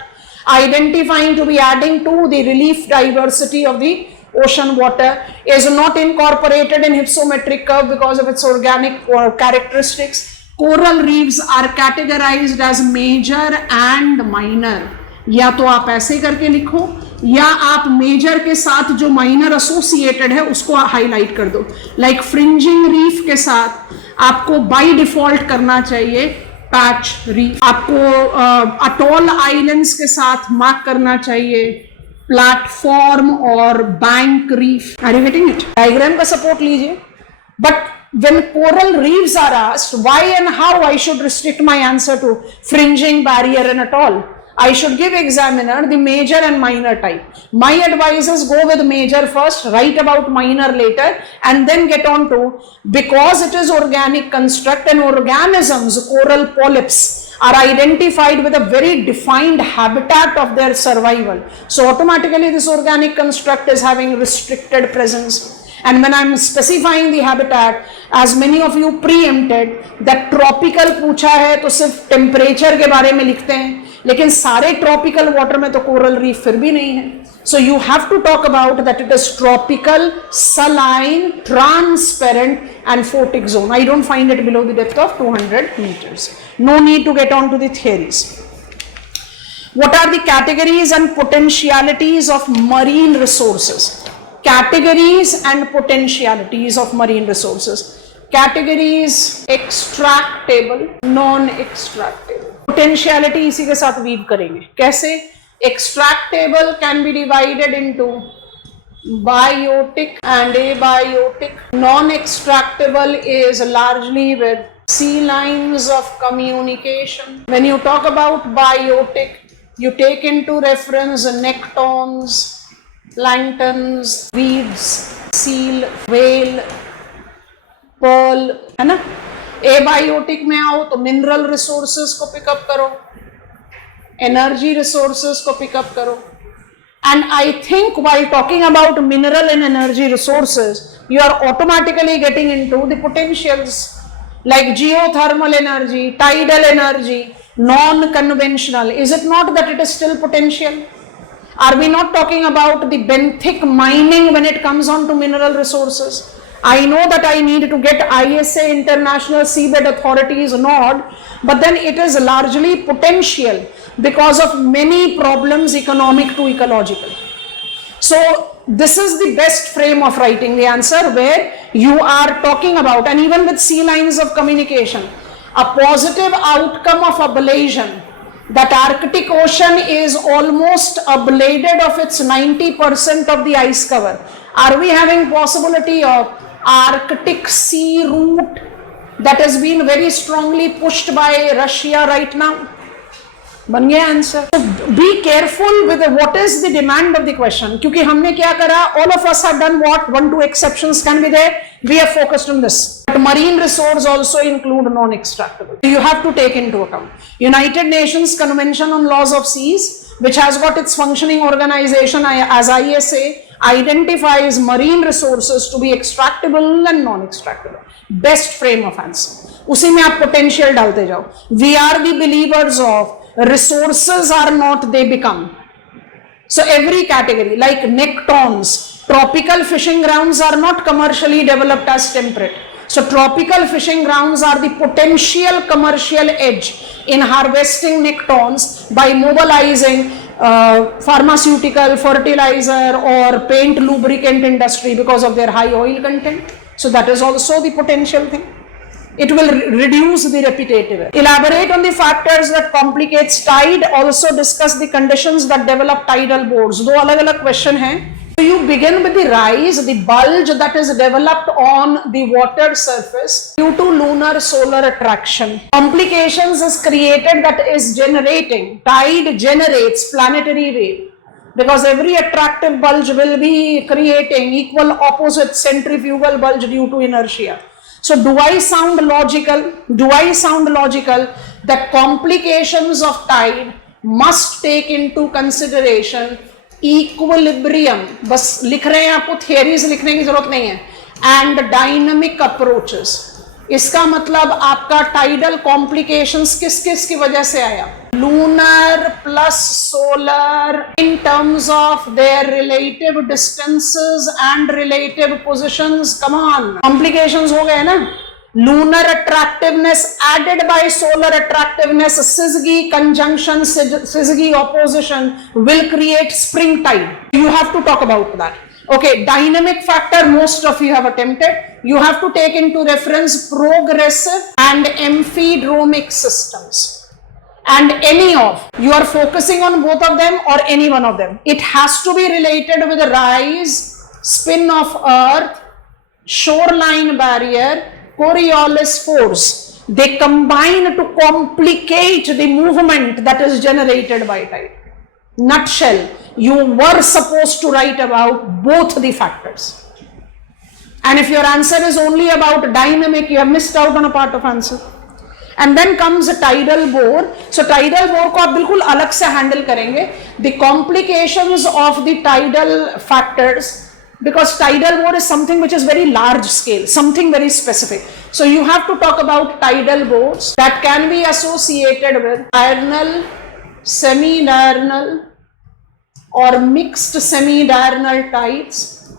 identifying to be adding to the relief diversity of the ocean water, is not incorporated in hypsometric curve because of its organic characteristics. Coral reefs are categorized as major and minor. या तो आप ऐसे करके लिखो, या आप major के साथ जो माइनर एसोसिएटेड है उसको हाईलाइट कर दो. लाइक फ्रिंजिंग रीफ के साथ आपको बाय डिफॉल्ट करना चाहिए पैच रीफ. आपको अटोल आइलैंड्स के साथ मार्क करना चाहिए प्लेटफॉर्म और bank reef. Are you getting it? Diagram का सपोर्ट लीजिए. But when coral reefs are asked, why and how I should restrict my answer to fringing, barrier and atoll, I should give examiner the major and minor type. My advice is go with major first, write about minor later, and then get on to, because it is organic construct and organisms, coral polyps are identified with a very defined habitat of their survival. So automatically this organic construct is having restricted presence. And when I'm specifying the habitat, as many of you preempted that tropical पूछा है तो सिर्फ temperature के बारे में लिखते हैं, लेकिन सारे ट्रॉपिकल वाटर में तो कोरल रीफ फिर भी नहीं है. So you have to talk about that it is tropical, saline, transparent and photic zone. I don't find it below the depth of 200 meters. No need to get on to the theories. What are the categories and potentialities of marine resources? Categories and potentialities of marine resources. Categories: extractable, non-extractable. Potentiality इसी के साथ weave करेंगे. कैसे? Extractable can be divided into biotic and abiotic. Non-extractable is largely with sea lines of communication. When you talk about biotic, you take into reference nectons, planktons, weeds, seal, whale, pearl, है ना? Abiotic में आओ तो mineral resources को pickup करो, energy resources को pickup करो. And I think while talking about mineral and energy resources, you are automatically getting into the potentials like geothermal energy, tidal energy, non-conventional. Is it not that it is still potential? Are we not talking about the benthic mining when it comes on to mineral resources? I know that I need to get ISA, International Seabed Authorities nod, but then it is largely potential because of many problems economic to ecological. So this is the best frame of writing the answer, where you are talking about, and even with sea lines of communication, a positive outcome of ablation, that Arctic Ocean is almost ablated of its 90% of the ice cover. Are we having possibility of Arctic sea route that has been very strongly pushed by Russia right now? बन गया answer. Be careful with what is the demand of the question, क्योंकि हमने क्या करा, all of us have done what, 1-2 exceptions can be there, we have focused on this. But marine resource also include non-extractable. You have to take into account United Nations Convention on Laws of Seas, which has got its functioning organization as ISA, identifies marine resources to be extractable and non-extractable. Best frame of answer. उसी में आप potential डालते जाओ. We are the believers of resources are not, they become. So every category, like nectons, tropical fishing grounds are not commercially developed as temperate. So tropical fishing grounds are the potential commercial edge in harvesting nectons by mobilizing pharmaceutical, fertilizer or paint lubricant industry because of their high oil content. So that is also the potential thing. It will reduce the repetitive. Elaborate on the factors that complicates tide. Also discuss the conditions that develop tidal bores. दो अलग-अलग question हैं. So you begin with the rise, the bulge that is developed on the water surface due to lunar solar attraction. Complications is created that is generating. Tide generates planetary wave because every attractive bulge will be creating equal opposite centrifugal bulge due to inertia. So do I sound logical? Do I sound logical that complications of tide must take into consideration equilibrium? बस लिख रहे हैं, आपको theories लिखने की जरूरत नहीं है. And dynamic approaches. इसका मतलब आपका tidal complications किस किस की वजह से आया? Lunar plus solar in terms of their relative distances and relative positions. Come on, complications हो गए ना. Lunar attractiveness added by solar attractiveness, syzygy conjunction, syzygy opposition will create spring tide. You have to talk about that. Okay, dynamic factor most of you have attempted. You have to take into reference progressive and amphidromic systems. And any of, you are focusing on both of them or any one of them. It has to be related with the rise, spin of earth, shoreline barrier, Coriolis force. They combine to complicate the movement that is generated by tide. Nutshell, you were supposed to write about both the factors. And if your answer is only about dynamic, you have missed out on a part of answer. And then comes a tidal bore. So tidal bore को आप बिल्कुल अलग से handle करेंगे. The complications of the tidal factors, because tidal bore is something which is very large scale, something very specific. So you have to talk about tidal bores that can be associated with diurnal, semi-diurnal or mixed semi-diurnal tides,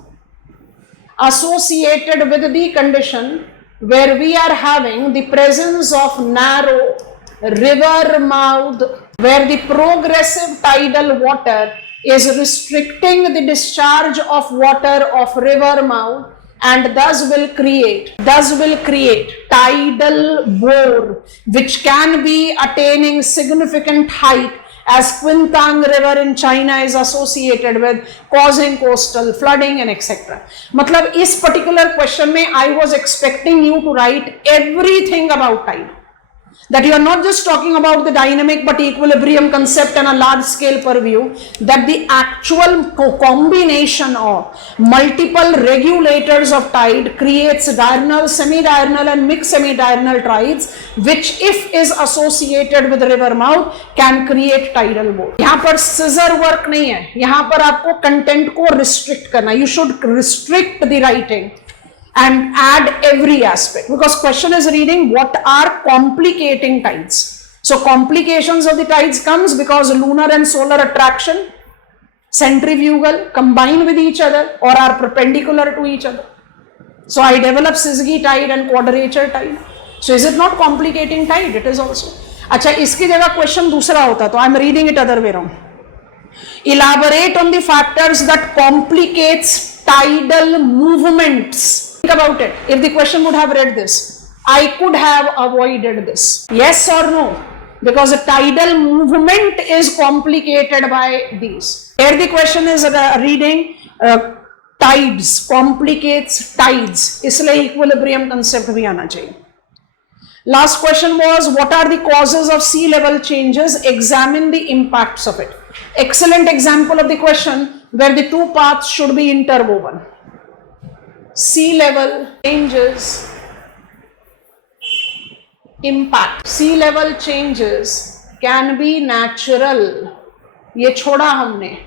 associated with the condition where we are having the presence of narrow river mouth, where the progressive tidal water is restricting the discharge of water of river mouth and thus will create tidal bore, which can be attaining significant height, as Quintang River in China is associated with causing coastal flooding and etc. मतलब इस particular question में I was expecting you to write everything about tide. That you are not just talking about the dynamic but equilibrium concept and a large scale purview, that the actual combination of multiple regulators of tide creates diurnal, semi-diurnal and mixed semi-diurnal tides, which if is associated with river mouth can create tidal bore. यहाँ पर scissor work नहीं है, यहाँ पर आपको content को restrict करना. You should restrict the writing and add every aspect, because question is reading what are complicating tides. So complications of the tides comes because lunar and solar attraction, centrifugal, combine with each other or are perpendicular to each other. So I develop syzygy tide and quadrature tide. So is it not complicating tide? It is also. अच्छा, इसकी जगह question दूसरा होता, तो I am reading it other way around. Elaborate on the factors that complicates tidal movements. Think about it. If the question would have read this, I could have avoided this. Yes or no? Because a tidal movement is complicated by these. Here the question is reading tides complicates tides. इसलिए equilibrium concept भी आना चाहिए. Last question was, what are the causes of sea level changes? Examine the impacts of it. Excellent example of the question where the two paths should be interwoven. Sea level changes, impact. Sea level changes can be natural. ये छोड़ा हमने.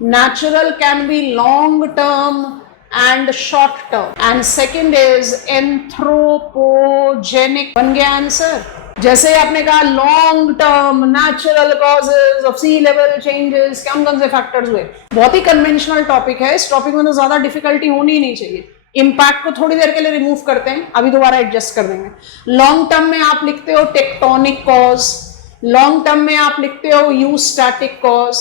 Natural can be long term and short term. And second is anthropogenic. बन गया answer. जैसे आपने कहा long term natural causes of sea level changes, कौन से फैक्टर्स हुए. बहुत ही कन्वेंशनल टॉपिक है. इस टॉपिक में तो ज्यादा डिफिकल्टी होनी ही नहीं चाहिए. इंपैक्ट को थोड़ी देर के लिए रिमूव करते हैं, अभी दोबारा एडजस्ट कर देंगे. लॉन्ग टर्म में आप लिखते हो टेक्टोनिक कॉज, लॉन्ग टर्म में आप लिखते हो यूस्टैटिक कॉज,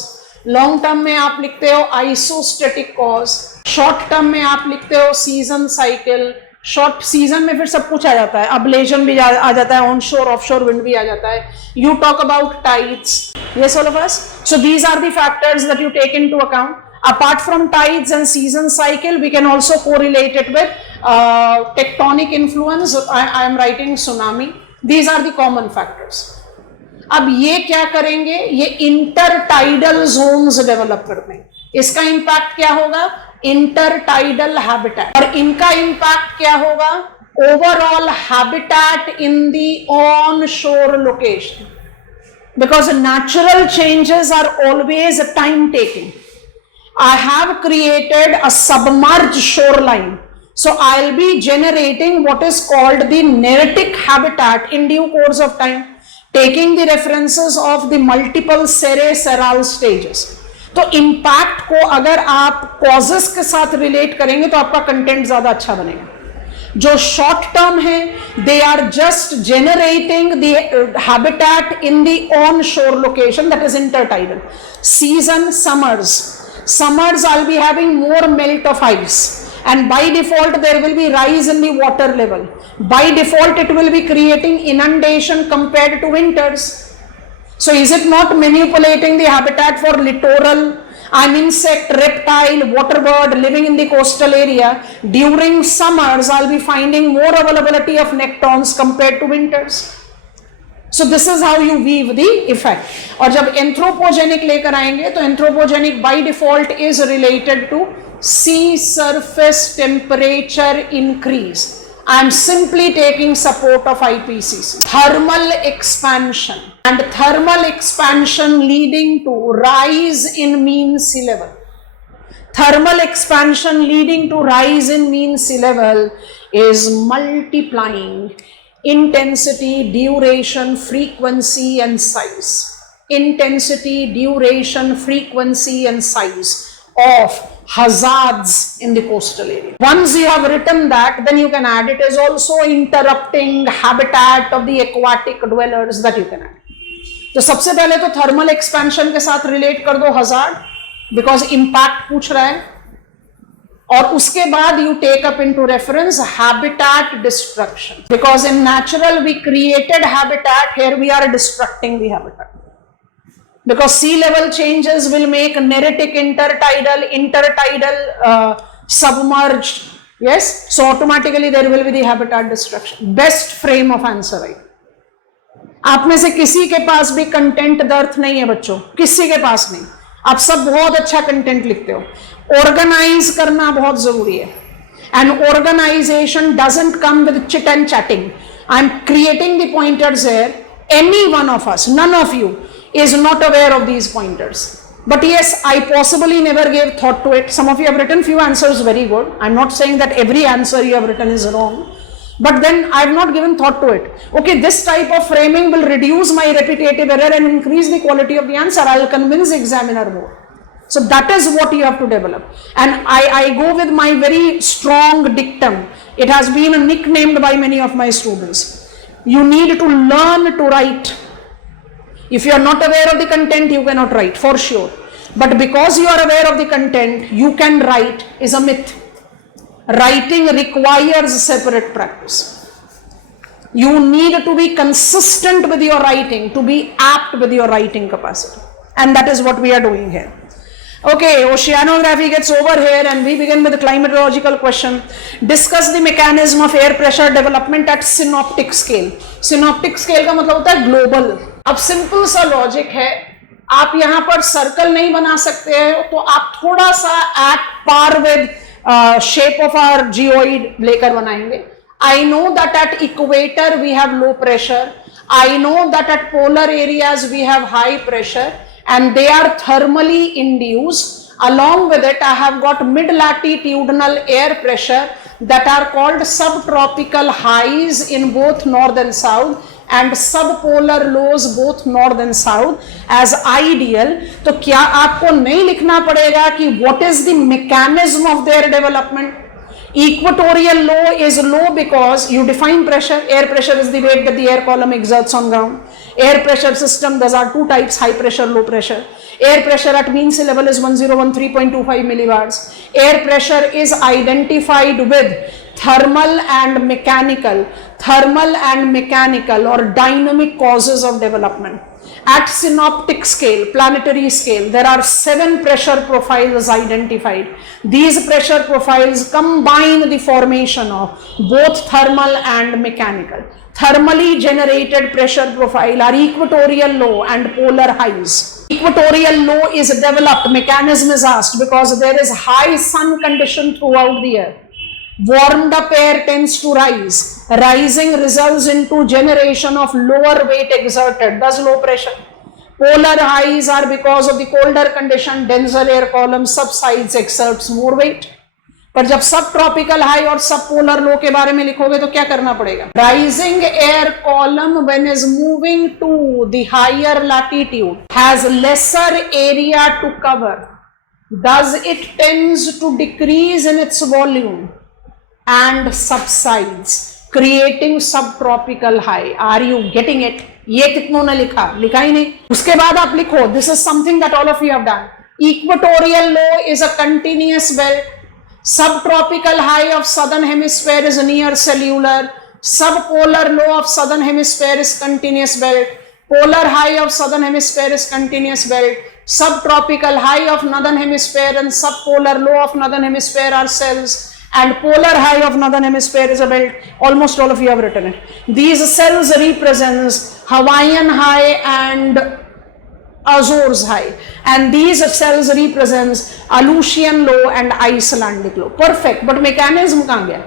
लॉन्ग टर्म में आप लिखते हो आइसोस्टैटिक कॉज, शॉर्ट टर्म में आप लिखते हो सीजन साइकिल. शॉर्ट सीजन में फिर सब कुछ आ जाता है, अब्लेशन भी आ जाता है, ऑनशोर ऑफशोर विंड भी आ जाता है. You talk about tides. Yes all of us. So these are the factors that you take into account. Apart from tides and season cycle, we can also correlate it with tectonic influence. I am writing tsunami. These are the common factors. अब ये क्या करेंगे, ये intertidal zones develop करते हैं. इसका impact क्या होगा, इंटरटाइडल हैबिटेट. और इनका इंपैक्ट क्या होगा, overall habitat in the on shore location. Because natural changes are always time taking. I have created a submerged shoreline. So I'll be generating what is called the neritic habitat in due course of time, taking the references of the multiple serral stages. तो impact को अगर आप causes के साथ relate करेंगे तो आपका content ज़्यादा अच्छा बनेगा. जो short term है, they are just generating the habitat in the on-shore location, that is intertidal. Season, summers I'll be having more melt of ice, and by default there will be rise in the water level. By default it will be creating inundation compared to winters. So is it not manipulating the habitat for littoral, insect, reptile, water bird living in the coastal area? During summers I'll be finding more availability of nectons compared to winters. So this is how you weave the effect. और जब anthropogenic लेकर आएंगे तो anthropogenic by default is related to sea surface temperature increase. I am simply taking support of IPCC. Thermal expansion, and thermal expansion leading to rise in mean sea level. Thermal expansion leading to rise in mean sea level is multiplying intensity, duration, frequency and size. Intensity, duration, frequency and size of hazards in the coastal area. Once you have written that, then you can add it as also interrupting habitat of the aquatic dwellers that you can add. तो सबसे पहले तो thermal expansion के साथ relate कर दो hazard, because impact पूछ रहा है. और उसके बाद you take up into reference habitat destruction, because in natural we created habitat, here we are destructing the habitat, because sea level changes will make neritic intertidal submerged. Yes, so automatically there will be the habitat destruction. Best frame of answer. right? आप में से किसी के पास भी content दर्द नहीं है बच्चों, किसी के पास नहीं. आप सब बहुत अच्छा कंटेंट लिखते हो. ऑर्गेनाइज करना बहुत जरूरी है, and organisation doesn't come with chit and chatting. I am creating the pointers here. Any one of us, none of you is not aware of these pointers, but yes, I possibly never gave thought to it. Some of you have written few answers very good. I'm not saying that every answer you have written is wrong, but then I have not given thought to it. Okay, this type of framing will reduce my repetitive error and increase the quality of the answer. I'll convince the examiner more. So that is what you have to develop. And I go with my very strong dictum. It has been nicknamed by many of my students. You need to learn to write. If you are not aware of the content, you cannot write, for sure. But because you are aware of the content, you can write is a myth. Writing requires separate practice. You need to be consistent with your writing, to be apt with your writing capacity. And that is what we are doing here. Okay, oceanography gets over here and we begin with the climatological question. Discuss the mechanism of air pressure development at synoptic scale. Synoptic scale का मतलब होता है global. अब simple सा logic है, आप यहाँ पर सर्कल नहीं बना सकते हैं तो आप थोड़ा सा at par with shape of our geoid लेकर बनाएंगे. I know that at equator we have low pressure. I know that at polar areas we have high pressure. And they are thermally induced. Along with it, I have got mid-latitudinal air pressure that are called subtropical highs in both north and south and subpolar lows both north and south as ideal. तो क्या आपको नहीं लिखना पड़ेगा कि what is the mechanism of their development? Equatorial low is low because you define pressure. Air pressure is the weight that the air column exerts on ground. Air pressure system, there are two types, high pressure, low pressure. Air pressure at mean sea level is 1013.25 millibars. Air pressure is identified with thermal and mechanical or dynamic causes of development. At synoptic scale, planetary scale, there are 7 pressure profiles identified. These pressure profiles combine the formation of both thermal and mechanical. Thermally generated pressure profile are equatorial low and polar highs. Equatorial low is developed, mechanism is asked, because there is high sun condition throughout the year. Warmed up air tends to rise. Rising results into generation of lower weight exerted, thus low pressure. Polar highs are because of the colder condition, denser air column subsides, exerts more weight. पर जब सब tropical high और सब polar लो के बारे में लिखोगे तो क्या करना पड़ेगा? Rising air column when is moving to the higher latitude has lesser area to cover, does it tends to decrease in its volume and subsides, creating subtropical high. Are you getting it? ये कितनों ने लिखा? लिखा ही नहीं. उसके बाद आप लिखो, this is something that all of you have done. Equatorial low is a continuous belt. Subtropical high of southern hemisphere is near cellular. Subpolar low of southern hemisphere is continuous belt. Polar high of southern hemisphere is continuous belt. Subtropical high of northern hemisphere and subpolar low of northern hemisphere are cells. And polar high of northern hemisphere is a belt. Almost all of you have written it. These cells represents Hawaiian high and Azores high, and these cells represents Aleutian low and Icelandic low. Perfect. But mechanism kahan gaya?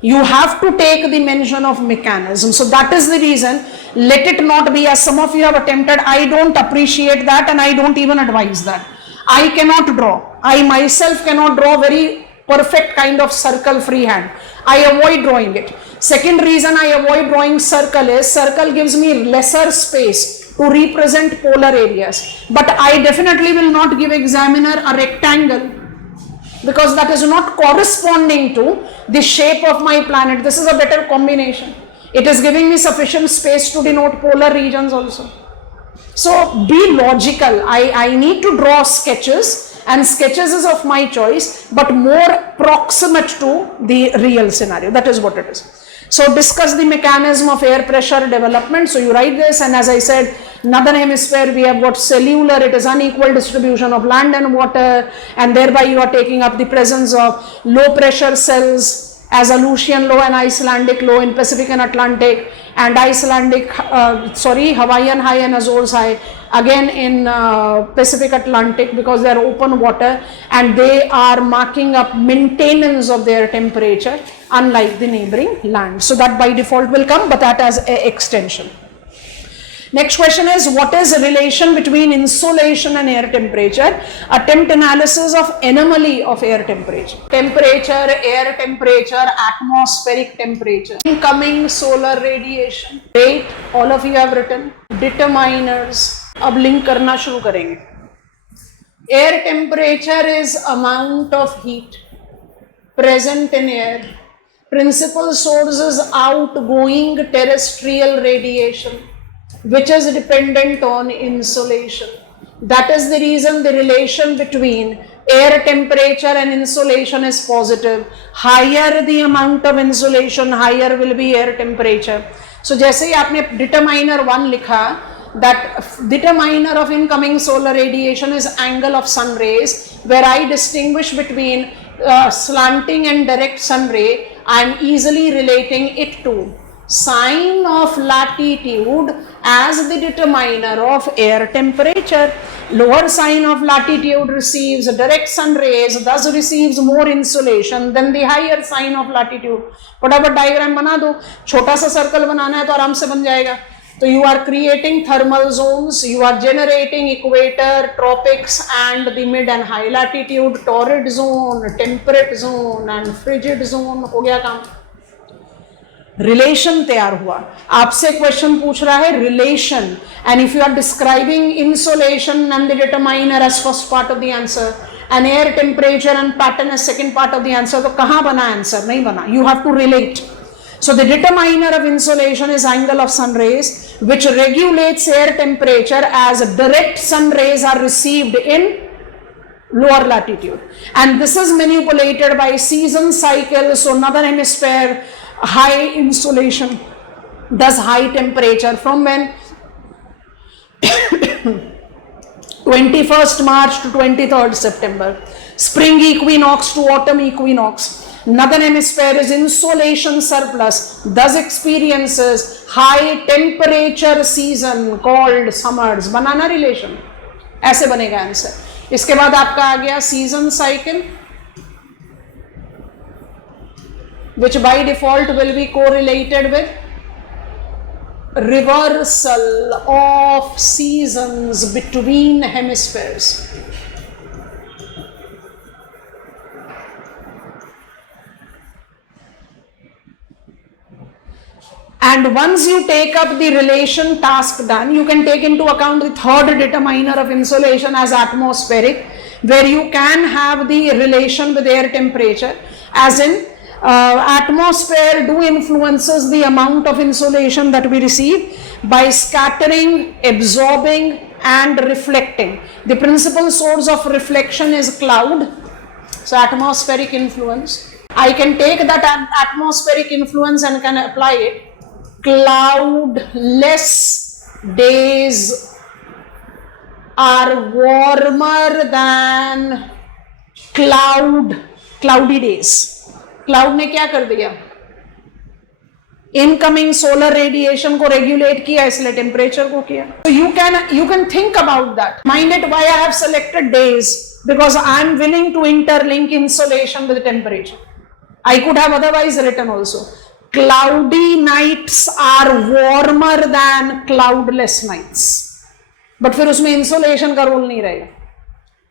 You have to take the mention of mechanism. So that is the reason. Let it not be as some of you have attempted. I don't appreciate that and I don't even advise that. I cannot draw. I myself cannot draw very perfect kind of circle freehand. I avoid drawing it. Second reason I avoid drawing circle is circle gives me lesser space to represent polar areas. But I definitely will not give examiner a rectangle because that is not corresponding to the shape of my planet. This is a better combination. It is giving me sufficient space to denote polar regions also. So be logical. I need to draw sketches, and sketches is of my choice, but more proximate to the real scenario. That is what it is. So discuss the mechanism of air pressure development. So you write this, and as I said, northern hemisphere we have got cellular, it is unequal distribution of land and water, and thereby you are taking up the presence of low pressure cells as Aleutian low and Icelandic low in Pacific and Atlantic, and Hawaiian high and Azores high again in Pacific Atlantic, because they are open water and they are marking up maintenance of their temperature unlike the neighboring land. So that by default will come, but that as an extension. Next question is, what is the relation between insolation and air temperature? Attempt analysis of anomaly of air temperature. Temperature, air temperature, atmospheric temperature, incoming solar radiation, rate, all of you have written, determiners. अब link करना शुरू करेंगे. Air temperature is amount of heat present in air. Principal source is outgoing terrestrial radiation, which is dependent on insolation. That is the reason the relation between air temperature and insolation is positive. Higher the amount of insolation, higher will be air temperature. So जैसे ही आपने determiner 1 लिखा, that determiner of incoming solar radiation is angle of sun rays, where I distinguish between slanting and direct sun ray. I am easily relating it to sine of latitude as the determiner of air temperature. Lower sine of latitude receives direct sun rays, thus receives more insolation than the higher sine of latitude. फटाफट diagram बना दो, छोटा सा circle बनाना है तो आराम से बन जाएगा. So you are creating thermal zones, you are generating equator, tropics and the mid and high latitude, torrid zone, temperate zone and frigid zone. हो गया काम. रिलेशन तैयार हुआ. आपसे क्वेश्चन पूछ रहा है relation, and if you are describing insolation and the determiner as first part of the answer and air temperature and pattern as second part of the answer, तो कहां बना आंसर? नहीं बना. You have to relate. So the determiner of insolation is angle of sun rays, which regulates air temperature as direct sun rays are received in lower latitude, and this is manipulated by season cycle. So northern hemisphere high insolation, thus high temperature from when 21st March to 23rd September, spring equinox to autumn equinox. Northern hemisphere is insolation surplus, thus experiences high temperature season called summers. Banana relation, ऐसे बनेगा answer. इसके बाद आपका आ गया season cycle, which by default will be correlated with reversal of seasons between hemispheres. And once you take up the relation task done, you can take into account the third determiner of insolation as atmospheric, where you can have the relation with air temperature, as in atmosphere do influences the amount of insolation that we receive by scattering, absorbing and reflecting. The principal source of reflection is cloud. So atmospheric influence, I can take that atmospheric influence and can apply it. Cloudless days are warmer than cloudy days. Cloud ने क्या कर दिया? Incoming solar radiation को regulate किया, इसलिए temperature को किया. So you can think about that. Mind it, why I have selected days, because I am willing to interlink insolation with temperature. I could have otherwise written also cloudy nights are warmer than cloudless nights, but फिर उसमें insolation का role नहीं रहेगा,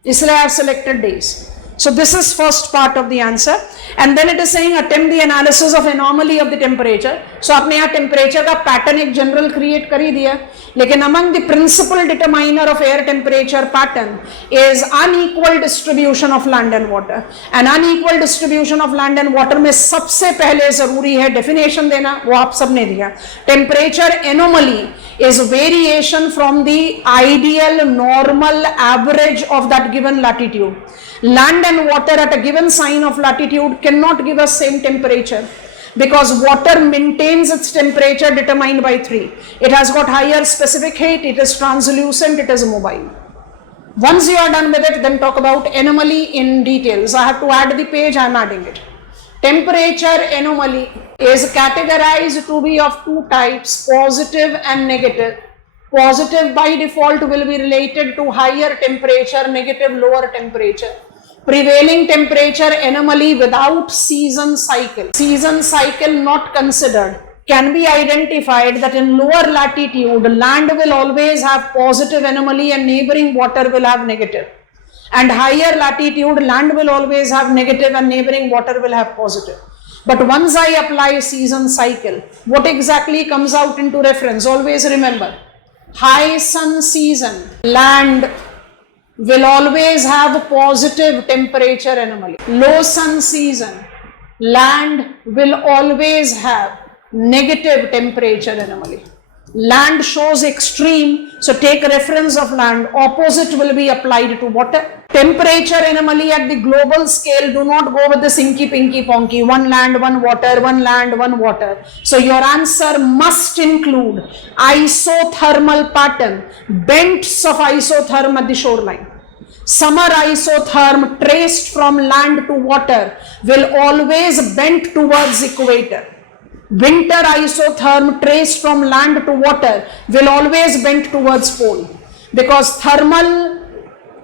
इसलिए I have selected days. So this is first part of the answer, and then it is saying attempt the analysis of anomaly of the temperature. So आपने यहाँ temperature का pattern एक general create कर ही दिया, लेकिन among the principal determiner of air temperature pattern is unequal distribution of land and water. And unequal distribution of land and water में सबसे पहले जरूरी है definition देना, वो आप सबने दिया. Temperature anomaly is variation from the ideal normal average of that given latitude. Land and water at a given sign of latitude cannot give us same temperature, because water maintains its temperature determined by 3. It has got higher specific heat, it is translucent, it is mobile. Once you are done with it, then talk about anomaly in details. I have to add the page, I am adding it. Temperature anomaly is categorized to be of two types, positive and negative. Positive by default will be related to higher temperature, negative lower temperature. Prevailing temperature anomaly without season cycle. Season cycle not considered. Can be identified that in lower latitude, land will always have positive anomaly and neighboring water will have negative. And higher latitude, land will always have negative and neighboring water will have positive. But once I apply season cycle, what exactly comes out into reference? Always remember, high sun season, land will always have positive temperature anomaly. Low sun season, land will always have negative temperature anomaly. Land shows extreme, so take reference of land. Opposite will be applied to water. Temperature anomaly at the global scale, do not go with the sinky pinky ponky, one land, one water, one land, one water. So your answer must include isothermal pattern, bends of isotherm at the shoreline. Summer isotherm traced from land to water will always bend towards equator. Winter isotherm traced from land to water will always bend towards pole, because thermal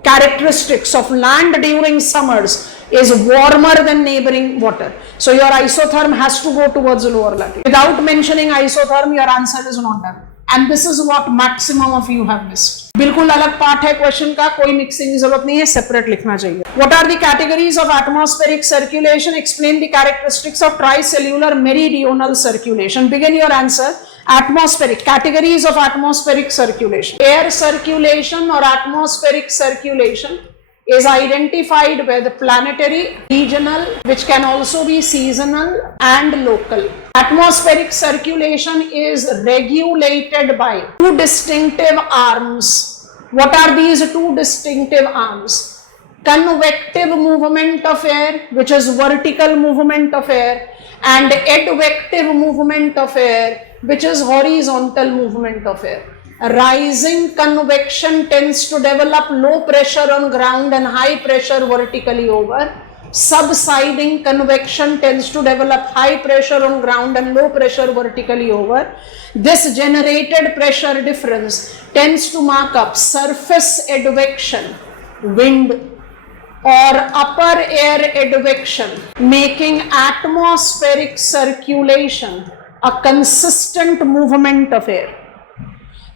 characteristics of land during summers is warmer than neighboring water. So your isotherm has to go towards lower latitude. Without mentioning isotherm, your answer is not done. And this is what maximum of you have missed. बिल्कुल अलग part है question का, कोई mixing की जरूरत नहीं है, separate लिखना चाहिए. What are the categories of atmospheric circulation? Explain the characteristics of tricellular meridional circulation. Begin your answer. Atmospheric, categories of atmospheric circulation. Air circulation or atmospheric circulation is identified with planetary, regional, which can also be seasonal, and local. Atmospheric circulation is regulated by two distinctive arms. What are these two distinctive arms? Convective movement of air, which is vertical movement of air, and advective movement of air, which is horizontal movement of air. Rising convection tends to develop low pressure on ground and high pressure vertically over. Subsiding convection tends to develop high pressure on ground and low pressure vertically over. This generated pressure difference tends to mark up surface advection, wind, or upper air advection, making atmospheric circulation a consistent movement of air.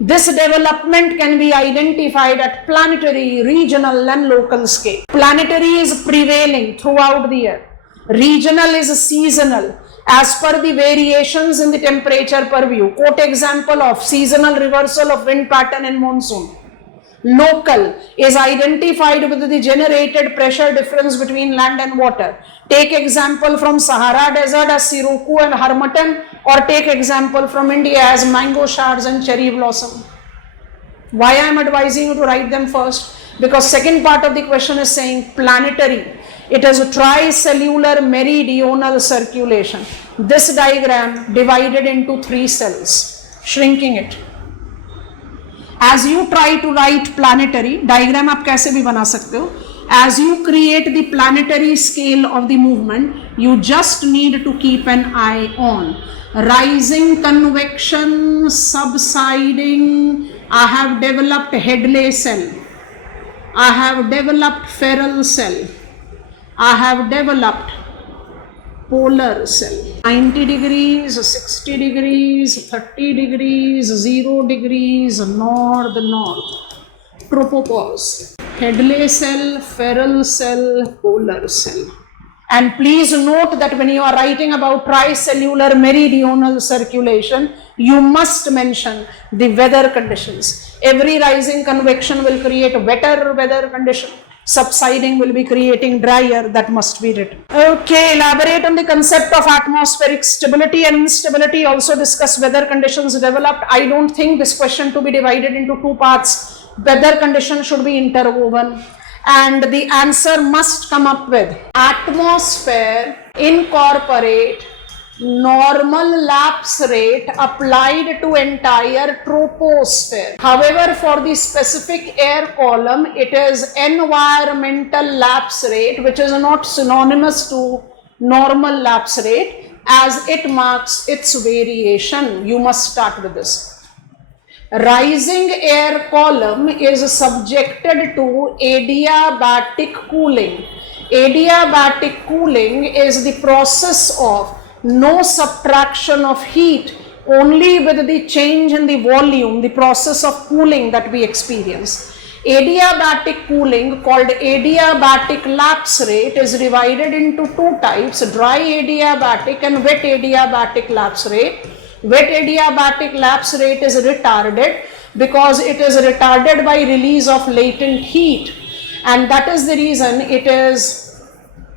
This development can be identified at planetary, regional, and local scale. Planetary is prevailing throughout the year. Regional is seasonal as per the variations in the temperature purview. Quote example of seasonal reversal of wind pattern in monsoon. Local is identified with the generated pressure difference between land and water. Take example from Sahara Desert as Siroku and Harmattan, or take example from India as mango shards and cherry blossom. Why I am advising you to write them first? Because second part of the question is saying planetary. It is a tricellular meridional circulation. This diagram divided into 3 cells, shrinking it. As you try to write planetary, diagram आप कैसे भी बना सकते हो. As you create the planetary scale of the movement, you just need to keep an eye on rising convection, subsiding. I have developed Hadley cell. I have developed Ferrel cell. I have developed polar cell. 90 degrees, 60 degrees, 30 degrees, 0 degrees, north. Tropopause. Hadley cell, Ferrel cell, polar cell. And please note that when you are writing about tricellular meridional circulation, you must mention the weather conditions. Every rising convection will create a wetter weather condition. Subsiding will be creating drier, that must be written. Okay, elaborate on the concept of atmospheric stability and instability. Also discuss weather conditions developed. I don't think this question to be divided into 2 parts. Weather condition should be interwoven. And the answer must come up with atmosphere incorporate normal lapse rate applied to entire troposphere. However, for the specific air column, it is environmental lapse rate, which is not synonymous to normal lapse rate, as it marks its variation. You must start with this. Rising air column is subjected to adiabatic cooling. Adiabatic cooling is the process of no subtraction of heat, only with the change in the volume, the process of cooling that we experience. Adiabatic cooling, called adiabatic lapse rate, is divided into 2 types, dry adiabatic and wet adiabatic lapse rate. Wet adiabatic lapse rate is retarded because it is retarded by release of latent heat, and that is the reason it is,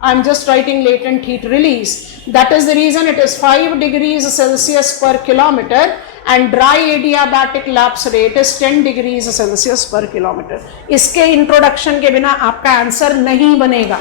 I am just writing latent heat release. That is the reason it is 5 degrees Celsius per kilometer, and dry adiabatic lapse rate is 10 degrees Celsius per kilometer. इसके introduction के बिना आपका answer नहीं बनेगा.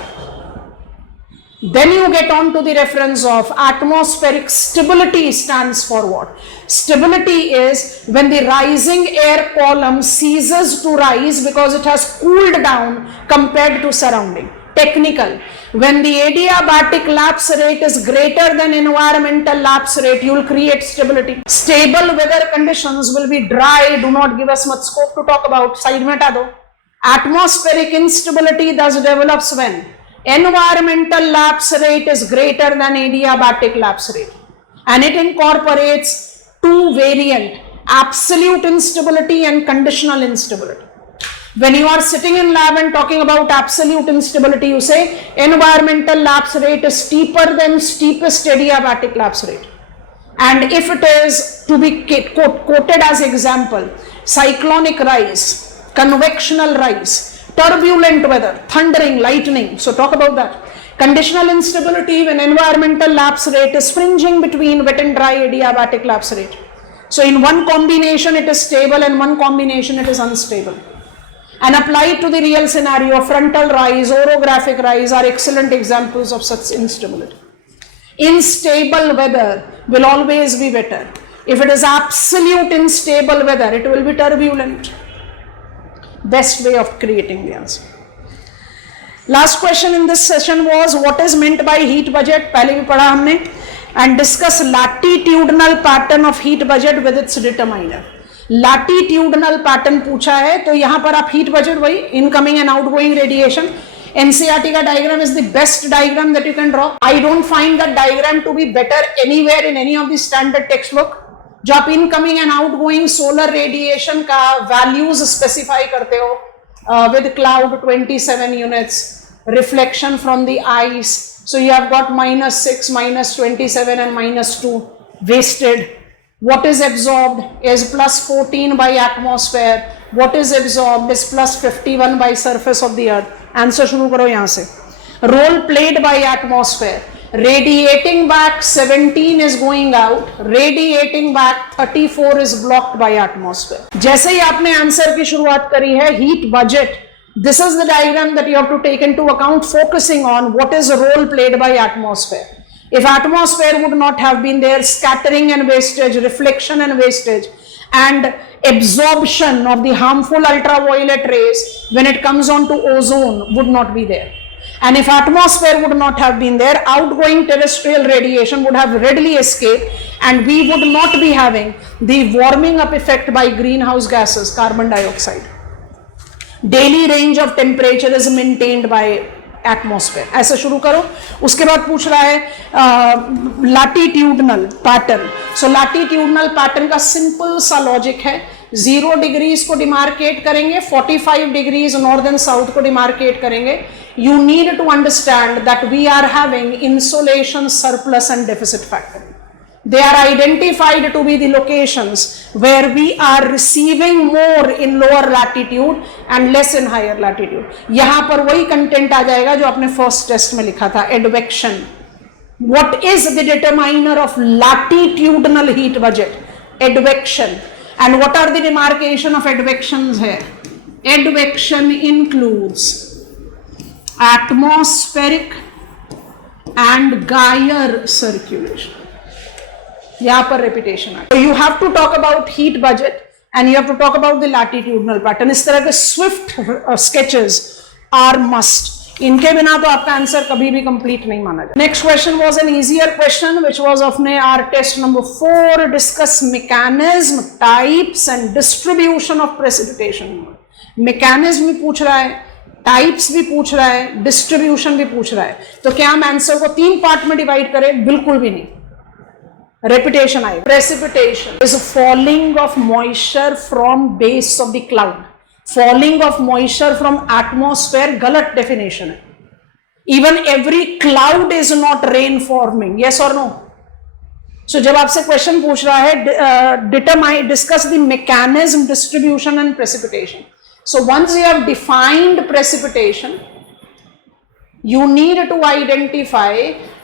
Then you get on to the reference of atmospheric stability stands for what? Stability is when the rising air column ceases to rise because it has cooled down compared to surrounding. Technical. When the adiabatic lapse rate is greater than environmental lapse rate, you will create stability. Stable weather conditions will be dry, do not give us much scope to talk about. Side mein hata do. Atmospheric instability thus develops when environmental lapse rate is greater than adiabatic lapse rate, and it incorporates two variants, absolute instability and conditional instability. When you are sitting in lab and talking about absolute instability, you say environmental lapse rate is steeper than steepest adiabatic lapse rate. And if it is to be quoted as example, cyclonic rise, convectional rise, turbulent weather, thundering, lightning. So talk about that. Conditional instability when environmental lapse rate is fringing between wet and dry adiabatic lapse rate. So in one combination it is stable and one combination it is unstable. And applied to the real scenario, frontal rise, orographic rise are excellent examples of such instability. Unstable weather will always be better. If it is absolute unstable weather, it will be turbulent. Best way of creating the answer. Last question in this session was what is meant by heat budget. पहले भी पढ़ा हमने. And discuss latitudinal pattern of heat budget with its determiner. Latitudinal pattern पूछा है तो यहाँ पर आप heat budget वही incoming and outgoing radiation. NCERT का diagram is the best diagram that you can draw. I don't find that diagram to be better anywhere in any of the standard textbook. जो आप incoming and outgoing solar radiation का values specify करते हो with cloud 27 units, reflection from the ice, so you have got -6, -27 and -2 wasted. What is absorbed is +14 by atmosphere. What is absorbed is +51 by surface of the earth. Answer शुरू करो यहां से. Role played by atmosphere. Radiating back 17 is going out, radiating back 34 is blocked by atmosphere. जैसे ही आपने answer की शुरुआत करी है heat budget, this is the diagram that you have to take into account, focusing on what is role played by atmosphere. If atmosphere would not have been there, scattering and wastage, reflection and wastage, and absorption of the harmful ultraviolet rays when it comes on to ozone would not be there. And if atmosphere would not have been there, outgoing terrestrial radiation would have readily escaped and we would not be having the warming up effect by greenhouse gases, carbon dioxide. Daily range of temperature is maintained by atmosphere. ऐसा शुरू करो. उसके बाद पूछ रहा है latitudinal pattern. So latitudinal pattern का simple सा logic है. 0 डिग्रीज को डिमार्केट करेंगे, 45 डिग्रीज नॉर्थ एंड साउथ को डिमार्केट करेंगे. You need to understand that we are having insolation surplus and deficit factor. They are identified to be the locations where we are receiving more in lower latitude and less in higher latitude. यहाँ पर वही content आ जाएगा जो आपने first test में लिखा था, advection. What is the determiner of latitudinal heat budget? Advection. And what are the demarcation of advections here? Advection includes atmospheric and gyre circulation. यहाँ पर repetition है. So you have to talk about heat budget and you have to talk about the latitudinal pattern. इस तरह के swift sketches are must. इनके बिना तो आपका आंसर कभी भी कंप्लीट नहीं माना जाए. Next question was an easier question which was of our test number 4. Discuss mechanism, types and distribution of precipitation. Mechanism भी पूछ रहा है, टाइप्स भी पूछ रहा है, डिस्ट्रीब्यूशन भी पूछ रहा है. तो क्या हम आंसर को 3 पार्ट में डिवाइड करें? बिल्कुल भी नहीं. रेपिटेशन आए. Precipitation is falling of moisture from base of the cloud. Falling of moisture from atmosphere गलत definition है. Even every cloud is not rain forming. Yes or no? So जब आपसे question पूछ रहा है discuss the mechanism, distribution and precipitation. So once you have defined precipitation, you need to identify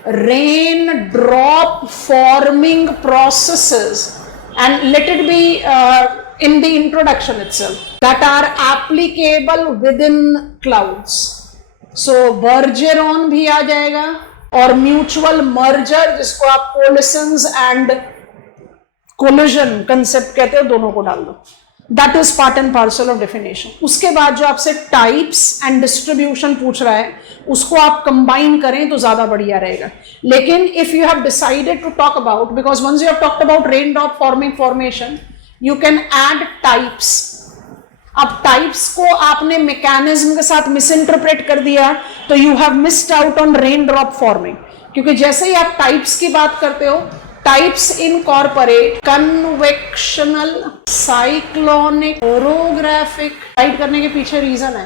rain drop forming processes and let it be in the introduction itself, that are applicable within clouds. So Bergeron भी आ जाएगा, और mutual merger जिसको आप collisions and collision concept कहते हो, दोनों को डाल दो. That is part and parcel of definition. उसके बाद जो आपसे टाइप्स एंड डिस्ट्रीब्यूशन पूछ रहा है उसको आप कंबाइन करें तो ज्यादा बढ़िया रहेगा. लेकिन if you have decided to talk about, because once you have talked about rain drop forming formation, you can add types. अब टाइप्स को आपने मैकेनिज्म के साथ मिस इंटरप्रेट कर दिया तो you have missed out on rain drop forming. क्योंकि जैसे ही आप टाइप्स की बात करते हो, types incorporate convectional, cyclonic, orographic. Right करने के पीछे रीजन है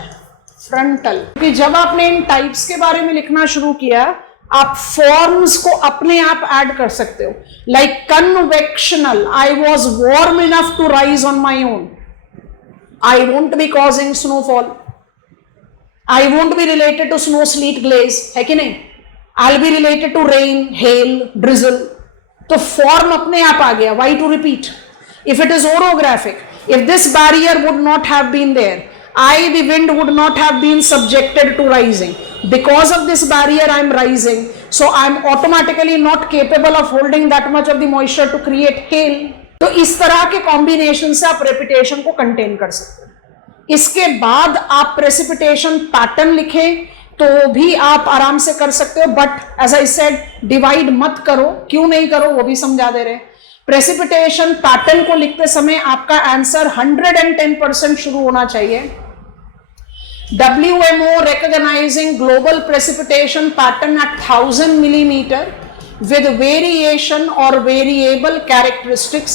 फ्रंटल. क्योंकि जब आपने इन टाइप्स के बारे में लिखना शुरू किया, आप फॉर्म्स को अपने आप ऐड कर सकते हो. Like convectional, I was warm enough to rise on my own. I won't be causing snowfall. I won't be related to snow, sleet, glaze. है कि नहीं? I'll be related to rain, hail, drizzle. तो form अपने आप आ गया. Why to repeat? If it is orographic, if this barrier would not have been there, the wind would not have been subjected to rising. Because of this barrier, I'm rising. So I'm automatically not capable of holding that much of the moisture to create hail. तो इस तरह के combination से आप precipitation को contain कर सकते हो. इसके बाद आप प्रेसिपिटेशन पैटर्न लिखें तो भी आप आराम से कर सकते हो. But as I said, divide मत करो. क्यों नहीं करो वो भी समझा दे रहे. प्रेसिपिटेशन पैटर्न को लिखते समय आपका आंसर 110% शुरू होना चाहिए. WMO recognizing global precipitation pattern at 1000 millimeter with variation or variable characteristics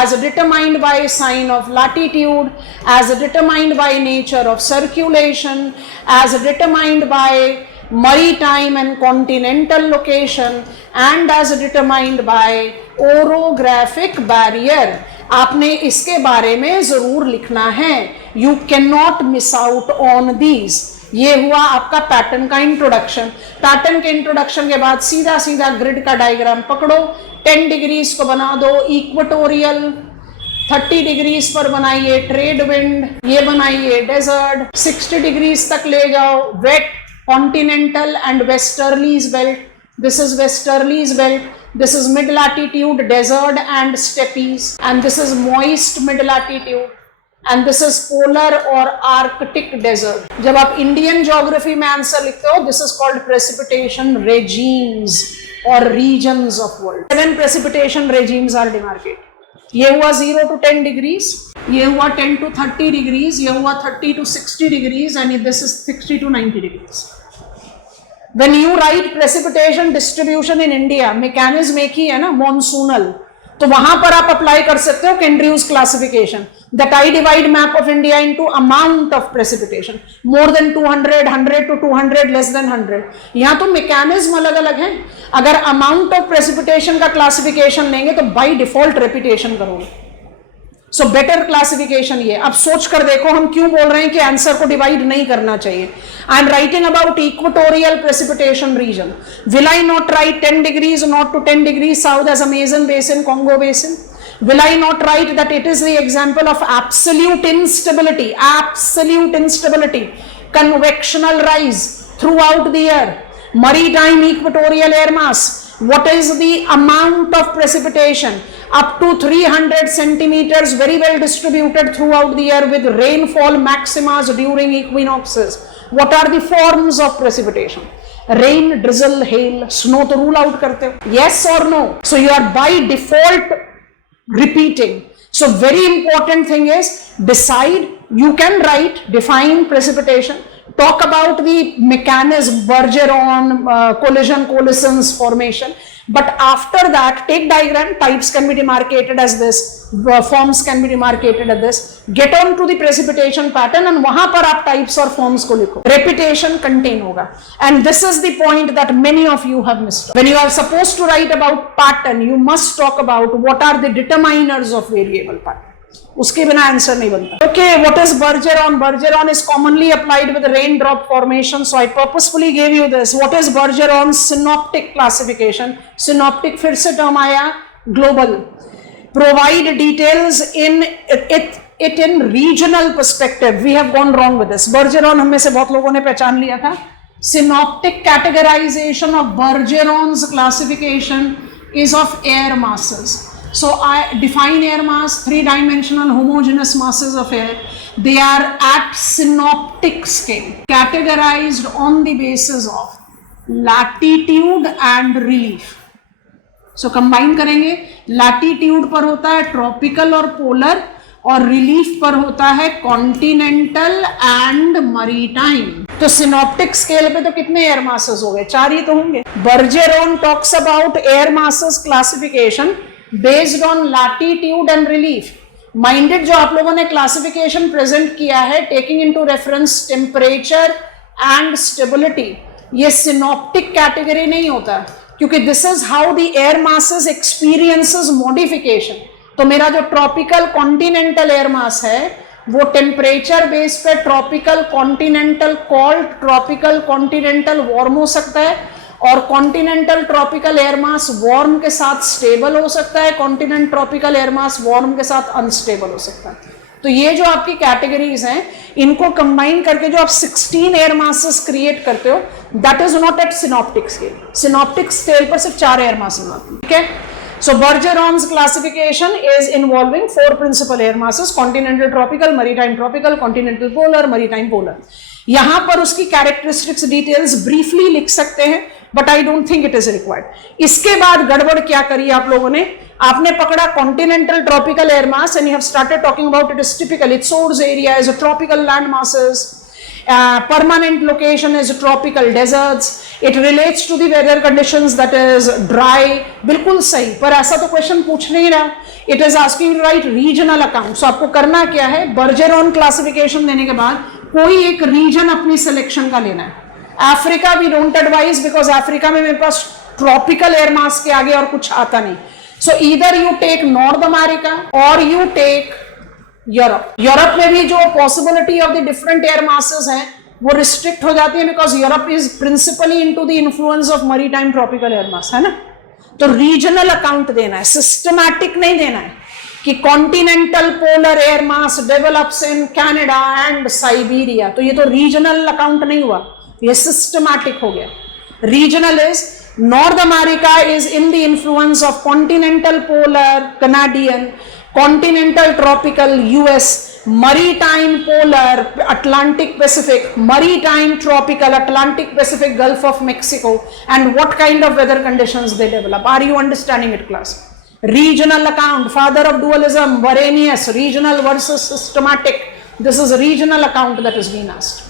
as determined by sign of latitude, as determined by nature of circulation, as determined by maritime and continental location, and as determined by orographic barrier. आपने इसके बारे में जरूर लिखना है. You cannot miss out on these. ये हुआ आपका पैटर्न का इंट्रोडक्शन. पैटर्न के इंट्रोडक्शन के बाद सीधा सीधा ग्रिड का डायग्राम पकड़ो. 10 डिग्रीज को बना दो इक्वेटोरियल, 30 डिग्रीज पर बनाइए ट्रेड विंड, ये बनाइए डेजर्ट, 60 डिग्रीज तक ले जाओ wet, continental and westerlies belt. This is westerlies belt, this is mid latitude desert and steppes, and this is moist mid latitude, and this is polar or arctic desert. जब आप Indian geography में answer लिखते हो, this is called precipitation regimes or regions of world. 7 precipitation regimes are demarcated. ये हुआ 0 to 10 degrees, ये हुआ 10 to 30 degrees, ये हुआ 30 to 60 degrees, and this is 60 to 90 degrees. When you write precipitation distribution in India, mechanism एक ही है ना, monsoonal. तो वहां पर आप अप्लाई कर सकते हो Kendrew's classification. That I divide map of India into amount of precipitation. More than 200, 100 to 200, less than 100. यहाँ तो mechanism अलग अलग है. अगर amount of precipitation का classification लेंगे तो by default repetition करोगे. So better classification ये. अब सोच कर देखो हम क्यों बोल रहे हैं कि आंसर को डिवाइड नहीं करना चाहिए. I am writing about equatorial precipitation region. Will I not write 10 degrees north to 10 degrees south as Amazon basin, Congo basin? Will I not write that it is the example of absolute instability, convectional rise throughout the year, maritime equatorial air mass? What is the amount of precipitation? Up to 300 centimeters, very well distributed throughout the year with rainfall maximas during equinoxes. What are the forms of precipitation? Rain, drizzle, hail, snow. तो rule out करते हो, yes or no? So you are by default repeating. So very important thing is decide. You can write, define precipitation, talk about the mechanism, Bergeron, collision, coalescence formation. But after that, take diagram, types can be demarcated as this, forms can be demarcated as this. Get on to the precipitation pattern and वहां पर आप types और forms को लिखो. Repetition contain होगा. And this is the point that many of you have missed. When you are supposed to write about pattern, you must talk about what are the determiners of variable pattern. उसके बिना answer नहीं बनता. Okay, what is Bergeron? Bergeron is commonly applied with raindrop formation. So I purposefully gave you this. What is Bergeron's synoptic classification? Synoptic फिर से term आया, global. provide details in it in regional perspective. We have gone wrong with this. Bergeron हम में से बहुत लोगों ने पहचान लिया था. Synoptic categorization of Bergeron's classification is of air masses. So I define air mass, three-dimensional homogeneous masses of air. They are at synoptic scale, categorized on the basis of latitude and relief. So combine करेंगे, latitude पर होता है tropical और polar, और relief पर होता है continental and maritime. तो सिनॉप्टिक स्केल पे तो कितने एयर मासेस हो गए? 4 ही तो होंगे. Bergeron talks about air masses classification based on latitude and relief. Minded जो आप लोगों ने क्लासिफिकेशन प्रेजेंट किया है taking into reference temperature and stability, ये सिनॉप्टिक कैटेगरी नहीं होता, क्योंकि this is how the air masses experiences modification. तो मेरा जो ट्रॉपिकल कॉन्टिनेंटल एयर मास है वो टेम्परेचर बेस पे tropical continental cold, tropical continental warm हो सकता है, और कॉन्टिनेंटल ट्रॉपिकल एयर मास वार्म के साथ स्टेबल हो सकता है, कॉन्टिनेंट ट्रॉपिकल एयर मास वार्म के साथ अनस्टेबल हो सकता है. तो ये जो आपकी कैटेगरीज हैं, इनको कंबाइन करके जो आप 16 एयर मासेस क्रिएट करते हो, that is not at synoptic scale. Synoptic scale पर सिर्फ 4 एयर मासेस आते हैं. ठीक है. So Bergeron's classification is involving 4 principal air masses: continental tropical, maritime tropical, continental polar, maritime polar. यहां पर उसकी कैरेक्टरिस्टिक्स डिटेल्स ब्रीफली लिख सकते हैं, but I don't think it is required. इसके बाद गड़बड़ क्या करी आप लोगों ने? आपने पकड़ा continental tropical air mass and you have started talking about it is typical, it's source area is tropical land masses, permanent location is tropical deserts, it relates to the weather conditions that is dry. बिल्कुल सही, पर ऐसा तो question पूछ नहीं रहा. It is asking to write regional account. So आपको करना क्या है, बर्जेरोन क्लासिफिकेशन देने के बाद कोई एक रीजन अपनी सिलेक्शन का लेना है. Africa we don't advise, because Africa में मेरे पास ट्रॉपिकल एयर मास के आगे और कुछ आता नहीं. So either you take North America और यू टेक यूरोप. यूरोप में भी जो possibility of the different air masses हैं वो रिस्ट्रिक्ट हो जाती है, because Europe is principally into the influence of maritime tropical air mass, है ना. तो रीजनल अकाउंट देना है, सिस्टमैटिक नहीं देना है कि continental polar air mass develops in Canada and Siberia. तो ये तो रीजनल अकाउंट नहीं हुआ, ये सिस्टमैटिक हो गया. Regional is north America is in the influence of continental polar Canadian, continental tropical US, maritime polar Atlantic Pacific, maritime tropical Atlantic Pacific Gulf of Mexico, and what kind of weather conditions they develop. Are you understanding it, class? Regional account, father of dualism, Varenius, regional versus systematic. This is a regional account that is being asked.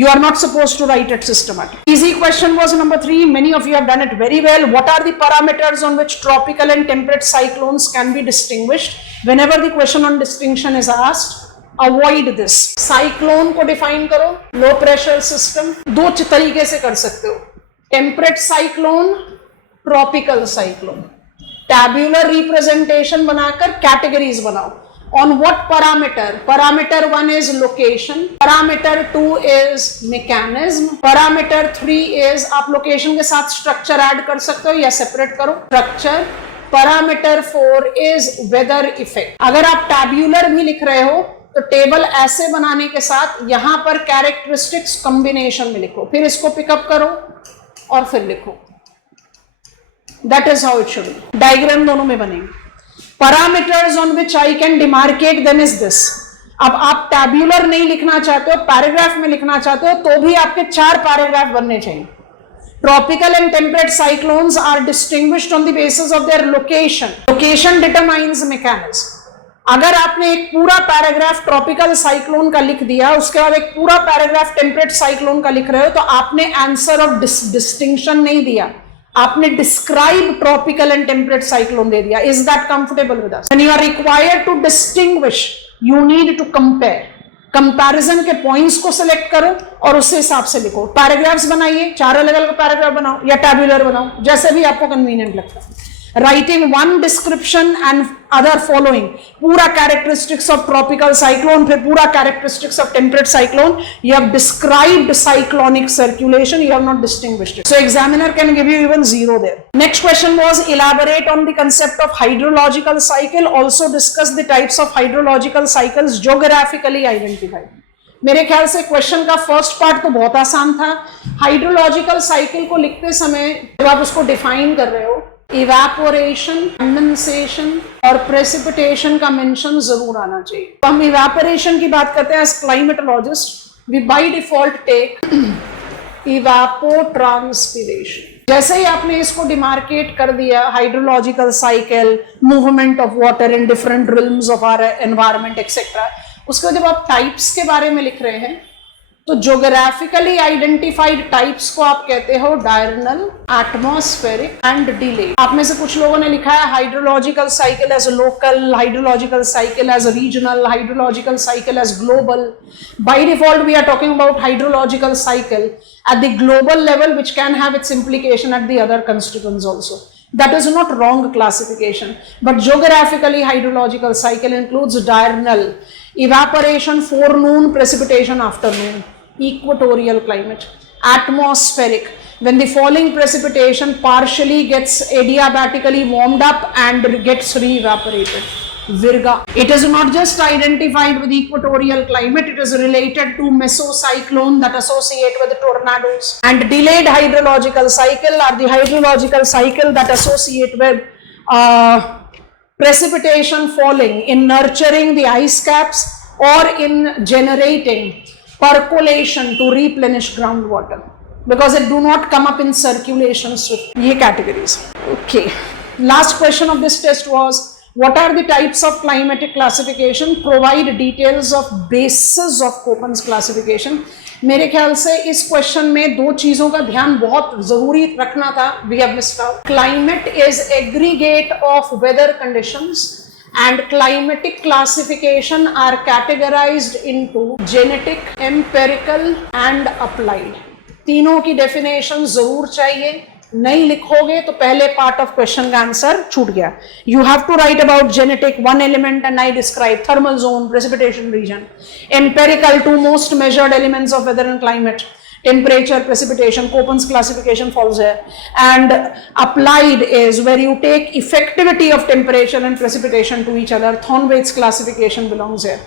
You are not supposed to write it systematic. Easy question was number 3. Many of you have done it very well. What are the parameters on which tropical and temperate cyclones can be distinguished? Whenever the question on distinction is asked, avoid this. Cyclone को define करो. Low pressure system. 2 तरीके से कर सकते हो. Temperate cyclone, tropical cyclone. Tabular representation बनाकर categories बनाओ. On what parameter? Parameter 1 is location, parameter 2 is mechanism, parameter 3 is आप location के साथ structure add कर सकते हो या separate करो structure. parameter 4 is weather effect. अगर आप tabular भी लिख रहे हो तो टेबल ऐसे बनाने के साथ यहां पर characteristics combination में लिखो, फिर इसको पिकअप करो और फिर लिखो. That is how it should be. Diagram दोनों में बनेंगे. Parameters on which I can demarcate them is this. अब आप टैब्यूलर नहीं लिखना चाहते हो, पैराग्राफ में लिखना चाहते हो, तो भी आपके 4 पैराग्राफ बनने चाहिए. Tropical and temperate cyclones are distinguished on the basis of their location. Location determines mechanism. अगर आपने एक पूरा पैराग्राफ ट्रॉपिकल साइक्लोन का लिख दिया, उसके बाद एक पूरा पैराग्राफ टेम्परेट साइक्लोन का लिख रहे हो, तो आपने आंसर ऑफ डिस्टिंक्शन नहीं दिया, आपने describe tropical and temperate cyclone दे दिया. Is that comfortable with us? When you are required to distinguish, you need to compare. Comparison के पॉइंट्स को सिलेक्ट करो और उस हिसाब से लिखो. पैराग्राफ्स बनाइए, 4 अलग अलग पैराग्राफ बनाओ या टैब्यूलर बनाओ, जैसे भी आपको कन्वीनियंट लगता है. writing one description and other following, पूरा characteristics of tropical cyclone, फिर पूरा characteristics of temperate cyclone. You have described cyclonic circulation, you have not distinguished it. So examiner can give you even 0 there. Next question was elaborate on the concept of hydrological cycle, also discuss the types of hydrological cycles geographically identified. मेरे ख्याल से question का first part तो बहुत आसान था. Hydrological cycle को लिखते समय जब आप उसको डिफाइन कर रहे हो, इवेपोरेशन, कंडेंसेशन और प्रेसिपिटेशन का मेंशन जरूर आना चाहिए. तो हम इवेपोरेशन की बात करते हैं as climatologist, we by default take evapotranspiration. जैसे ही आपने इसको डिमार्केट कर दिया, hydrological cycle, movement of water in different realms of our environment etcetera, उसको जब आप टाइप्स के बारे में लिख रहे हैं तो ज्योग्राफिकली आइडेंटिफाइड टाइप्स को आप कहते हो डायरनल, एटमॉस्फेरिक एंड डिले. आप में से कुछ लोगों ने लिखा है hydrological cycle as local, hydrological cycle as regional, hydrological cycle as global. By default we are talking about hydrological cycle at the global level which can have its implication at the other constituents also. That is not wrong classification, but geographically hydrological cycle includes diurnal, evaporation forenoon, precipitation afternoon, equatorial climate, atmospheric, when the falling precipitation partially gets adiabatically warmed up and gets re-evaporated. Virga. It is not just identified with equatorial climate, it is related to mesocyclone that associate with tornadoes. And delayed hydrological cycle are the hydrological cycle that associate with precipitation falling in nurturing the ice caps or in generating percolation to replenish groundwater, because it do not come up in circulation swift. Ye categories. Okay. Last question of this test was, what are the types of climatic classification? Provide details of basis of Köppen's classification. मेरे ख्याल से इस question में दो चीजों का ध्यान बहुत जरूरी रखना था. We have missed out. Climate is aggregate of weather conditions and climatic classification are categorized into genetic, empirical and applied. तीनों की डेफिनेशन जरूर चाहिए. नहीं लिखोगे तो पहले पार्ट ऑफ क्वेश्चन का आंसर छूट गया. You have to write about genetic, one element and I describe thermal zone, precipitation region. Empirical, two most measured elements of weather and climate, temperature, precipitation. Köppen's classification falls here. And applied is where you take effectivity of temperature and precipitation to each other. Thornwaite's classification belongs here.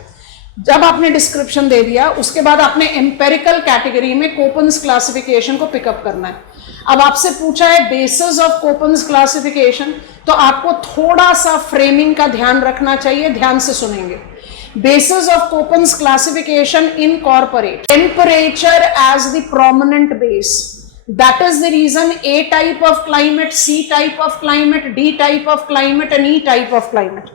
जब आपने description दे दिया, उसके बाद आपने empirical category में कोपन्स classification को pickup करना है. अब आपसे पूछा है बेसिस ऑफ कोपन्स क्लासिफिकेशन, तो आपको थोड़ा सा फ्रेमिंग का ध्यान रखना चाहिए. ध्यान से सुनेंगे. Basis of Köppen's classification incorporate temperature as the prominent base. That is the reason A type of climate, C type of climate, D type of climate and E type of climate.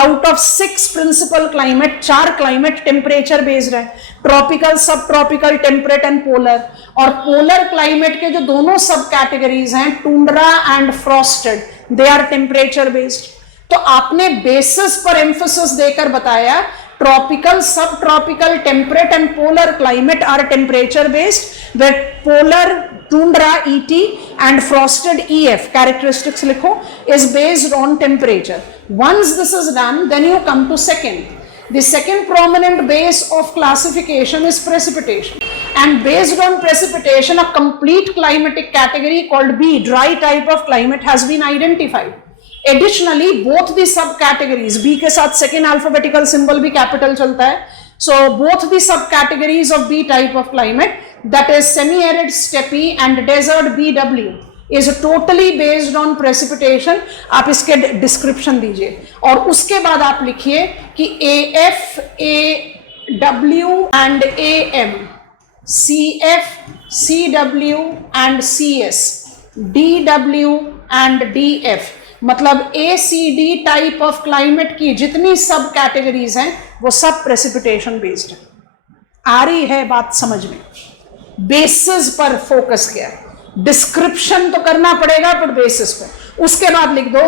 Out of 6 principal climate, 4 climate temperature based है. Tropical, subtropical, temperate and polar. और polar climate के जो दोनों सब categories हैं, tundra and frosted, they are temperature based. तो आपने basis पर एम्फोसिस देकर बताया tropical, subtropical, temperate and polar climate are temperature based, where polar, tundra ET and frosted EF characteristics लिखो is based on temperature. Once this is done, then you come to second. The second prominent base of classification is precipitation, and based on precipitation a complete climatic category called B, dry type of climate, has been identified. Additionally, both the subcategories, B के साथ second alphabetical symbol भी capital चलता है, so both the subcategories of B type of climate, that is semi-arid, steppe and desert BW, is totally based on precipitation. आप इसके description दीजिए और उसके बाद आप लिखिए कि AF, AW and AM, CF, CW and CS, DW and DF, मतलब ACD टाइप ऑफ क्लाइमेट की जितनी सब कैटेगरीज हैं वो सब प्रेसिपिटेशन बेस्ड है. आ रही है बात समझ में? बेसिस पर फोकस किया. डिस्क्रिप्शन तो करना पड़ेगा पर बेसिस पर. उसके बाद लिख दो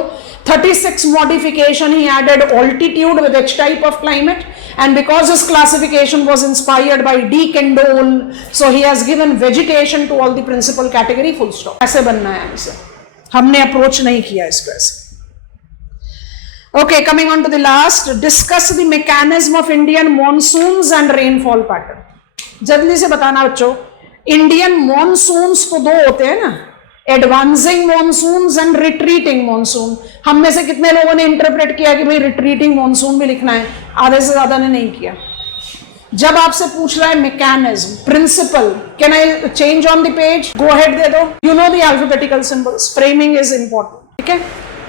36 मॉडिफिकेशन ही added altitude with H type of climate, and because his classification was inspired by D. Kendall, so he has given vegetation to all the principal category. Full stop. ऐसे बनना है. इसे हमने अप्रोच नहीं किया इसको ऐसे. Okay, coming on to the last, discuss the mechanism of Indian monsoons and rainfall pattern. जल्दी से बताना बच्चों, इंडियन मॉनसून्स तो दो होते हैं ना, advancing monsoons and retreating monsoon. हम में से कितने लोगों ने इंटरप्रेट किया कि भाई रिट्रीटिंग मॉनसून भी लिखना है? आधे से ज्यादा ने नहीं किया. जब आपसे पूछ रहा है mechanism, principle, can I change on the page? Go ahead दे दो. You know the alphabetical symbols, framing is important. ठीक है,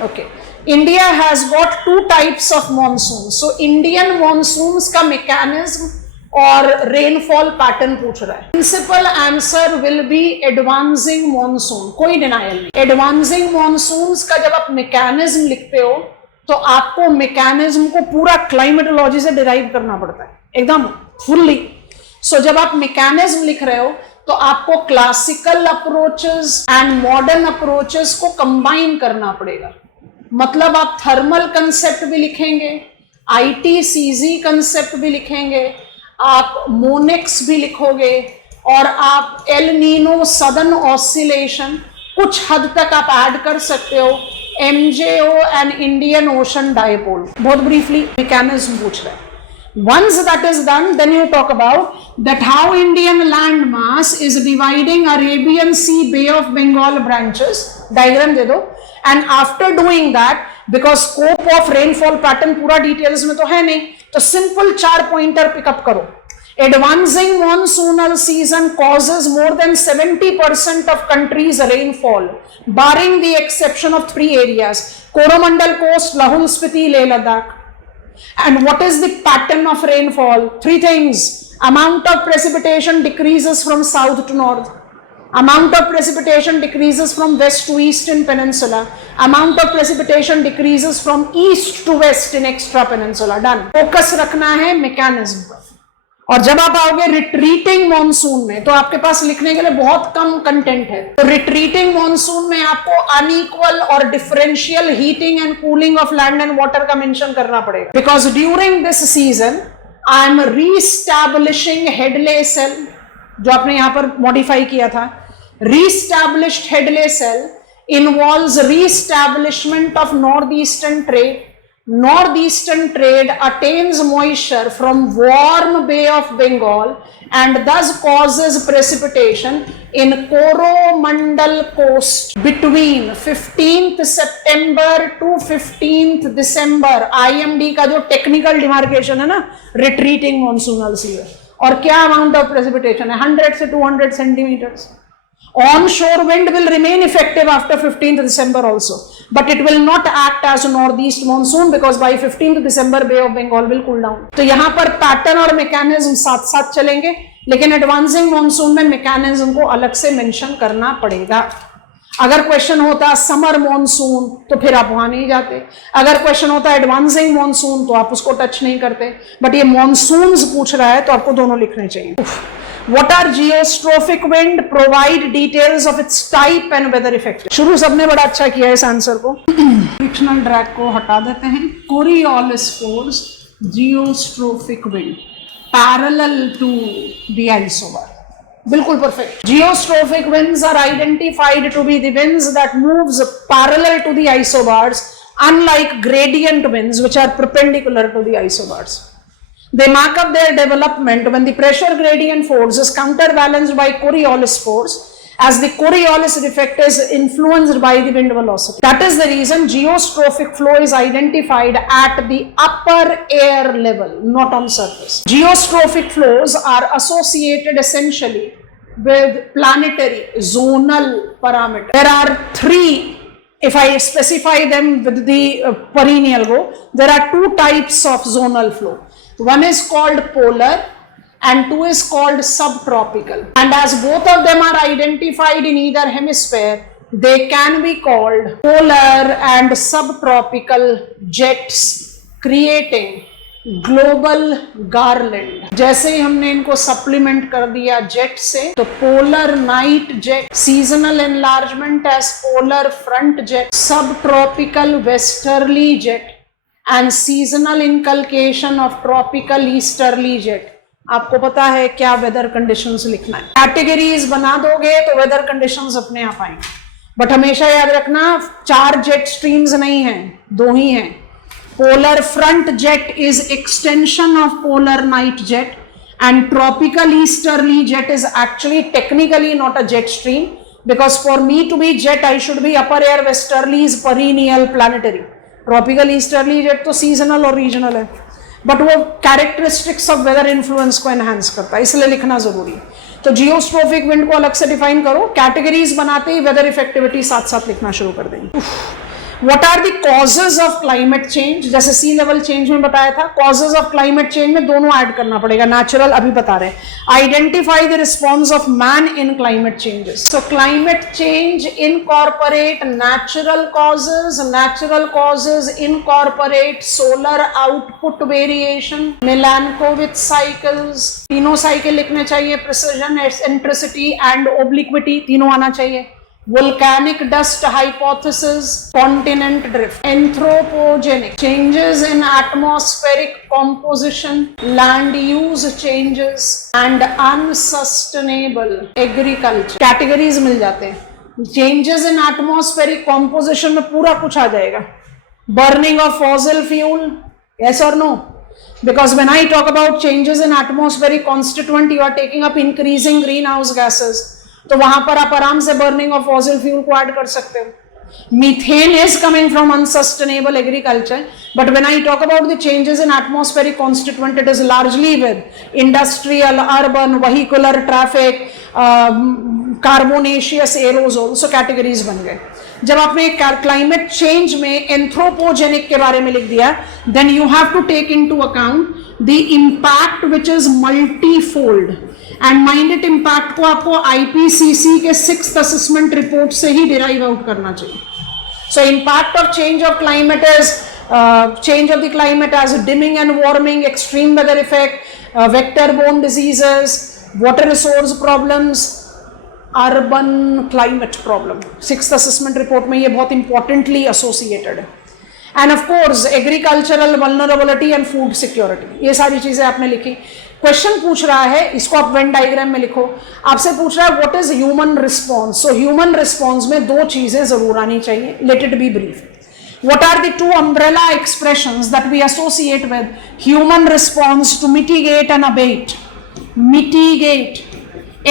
okay. India has got two types of monsoon. So Indian monsoons का मैकेनिज्म और रेनफॉल पैटर्न पूछ रहा है. Principal answer will be advancing monsoon, कोई डिनायल नहीं. एडवांसिंग मॉनसून्स का जब आप मैकेनिज्म लिखते हो तो आपको मैकेनिज्म को पूरा क्लाइमेटोलॉजी से डिराइव करना पड़ता है, एकदम फुल्ली. सो जब आप मैकेनिज्म लिख रहे हो तो आपको classical approaches and modern approaches को कंबाइन करना पड़ेगा. मतलब आप थर्मल कंसेप्ट भी लिखेंगे, आईटीसीजी कंसेप्ट भी लिखेंगे, आप मोनेक्स भी लिखोगे, और आप एल नीनो सदर्न ऑसिलेशन कुछ हद तक आप ऐड कर सकते हो, MJO and Indian ocean dipole. बहुत ब्रीफली मैकेनिज्म पूछ रहे हैं. Once that is done, then you talk about that how Indian land mass is dividing Arabian Sea, Bay of Bengal branches. Diagram दे दो. And after doing that, because scope of rainfall pattern पूरा details में तो है नहीं, तो simple 4 pointer pick up करो. Advancing monsoonal season causes more than 70% of country's rainfall, barring the exception of 3 areas: Coromandel coast, Lahul Spiti, Leh Ladakh. And what is the pattern of rainfall? 3 things. Amount of precipitation decreases from south to north. Amount of precipitation decreases from west to east in peninsula. Amount of precipitation decreases from east to west in extra peninsula. Done. Focus रखना है mechanism पर. और जब आप आओगे retreating monsoon में तो आपके पास लिखने के लिए बहुत कम कंटेंट है. तो रिट्रीटिंग मॉनसून में आपको अनइक्वल और differential heating and cooling of land and water का मेंशन करना पड़ेगा. Because during this season I am reestablishing Hadley cell, जो आपने यहां पर मॉडिफाई किया था. Reestablished Hadley cell involves reestablishment of north eastern trade. Northeastern trade attains moisture from warm Bay of Bengal and thus causes precipitation in Coromandel coast between 15th September to 15th December. IMD का जो technical demarcation है ना, retreating monsoonal season. और क्या amount of precipitation है? 100 से 200 centimetres. Onshore wind will remain effective after 15th December also, but it will not act as a northeast monsoon because by 15th December Bay of Bengal will cool down. तो यहाँ पर pattern और mechanism साथ साथ चलेंगे, लेकिन advancing monsoon में mechanism को अलग से मेंशन करना पड़ेगा. अगर क्वेश्चन होता समर मॉनसून तो फिर आप वहां नहीं जाते. अगर क्वेश्चन होता एडवांसिंग मॉनसून तो आप उसको टच नहीं करते. बट ये मॉनसून्स पूछ रहा है तो आपको दोनों लिखने चाहिए. What are geostrophic wind? Provide details of its type and weather effect. शुरू सबने बड़ा अच्छा किया इस आंसर को. फ्रिक्शनल ड्रैग को हटा देते हैं. Coriolis force, geostrophic wind, parallel to the isobar. बिल्कुल perfect. Geostrophic winds are identified to be the winds that moves parallel to the isobars, unlike gradient winds which are perpendicular to the isobars. They mark up their development when the pressure gradient force is counterbalanced by Coriolis force, as the Coriolis effect is influenced by the wind velocity. That is the reason geostrophic flow is identified at the upper air level, not on surface. Geostrophic flows are associated essentially with planetary zonal parameters. There are 3. If I specify them with the perennial row, there are 2 types of zonal flow. One is called polar and 2 is called subtropical. And as both of them are identified in either hemisphere, they can be called polar and subtropical jets, creating global garland. जैसे ही हमने इनको supplement कर दिया jet से, तो polar night jet, seasonal enlargement as polar front jet, subtropical westerly jet and seasonal inculcation of tropical easterly jet. आपको पता है क्या वेदर कंडीशंस लिखना है. कैटेगरीज बना दोगे तो वेदर कंडीशंस अपने आप आएंगे. बट हमेशा याद रखना 4 जेट स्ट्रीम्स नहीं हैं, 2 ही हैं. Polar front jet is extension of polar night jet, and tropical easterly jet is actually technically not a jet stream, because for me to be jet I should be upper air westerly is perennial planetary. Tropical easterly jet तो seasonal और regional है, but वो characteristics of weather influence को enhance करता है, इसलिए लिखना जरूरी है. तो जियोस्ट्रोफिक विंड को अलग से डिफाइन करो, कैटेगरीज बनाते ही वेदर इफेक्टिविटी साथ साथ लिखना शुरू कर देंगे. What are the causes of climate change? जैसे सी लेवल चेंज में बताया था, causes of climate change में दोनों ऐड करना पड़ेगा, नेचुरल अभी बता रहे हैं. Identify the response of man in climate changes. So climate change incorporate natural causes. Natural causes incorporate solar output variation, Milankovitch cycles. तीनों साइकिल लिखने चाहिए, precision, eccentricity and obliquity तीनों आना चाहिए. Volcanic dust hypothesis, continent drift, anthropogenic changes in atmospheric composition, land use changes and unsustainable agriculture. Categories मिल जाते हैं. Changes in atmospheric composition में पूरा कुछ आ जाएगा. Burning of fossil fuel, yes or no? Because when I talk about changes in atmospheric constituent, you are taking up increasing greenhouse gases. तो वहां पर आप आराम से बर्निंग ऑफ फॉसिल फ्यूल को ऐड कर सकते हो. Methane is coming from unsustainable agriculture, but when I talk about the changes in atmospheric constituent, it is largely with industrial, urban, vehicular traffic, carbonaceous aerosol. So categories बन गए. जब आपने climate change में anthropogenic के बारे में लिख दिया, then you have to take into account the impact which is multifold. And minded impact को आपको आईपीसीसी के 6th असेसमेंट रिपोर्ट से ही डिराइव आउट करना चाहिए. सो impact of change of climate is change of the climate as dimming and warming, extreme weather effect, vector-borne diseases, water resource problems, urban climate problem. 6th assessment report में ये बहुत importantly associated है. And of course agricultural vulnerability and food security. ये सारी चीजें आपने लिखी. Question पूछ रहा है, इसको आप वेन डायग्राम में लिखो. आपसे पूछ रहा है what is human response. So human response में दो चीजें जरूर आनी चाहिए. Let it be brief. What are the two umbrella expressions that we associate with human response to mitigate and abate? Mitigate.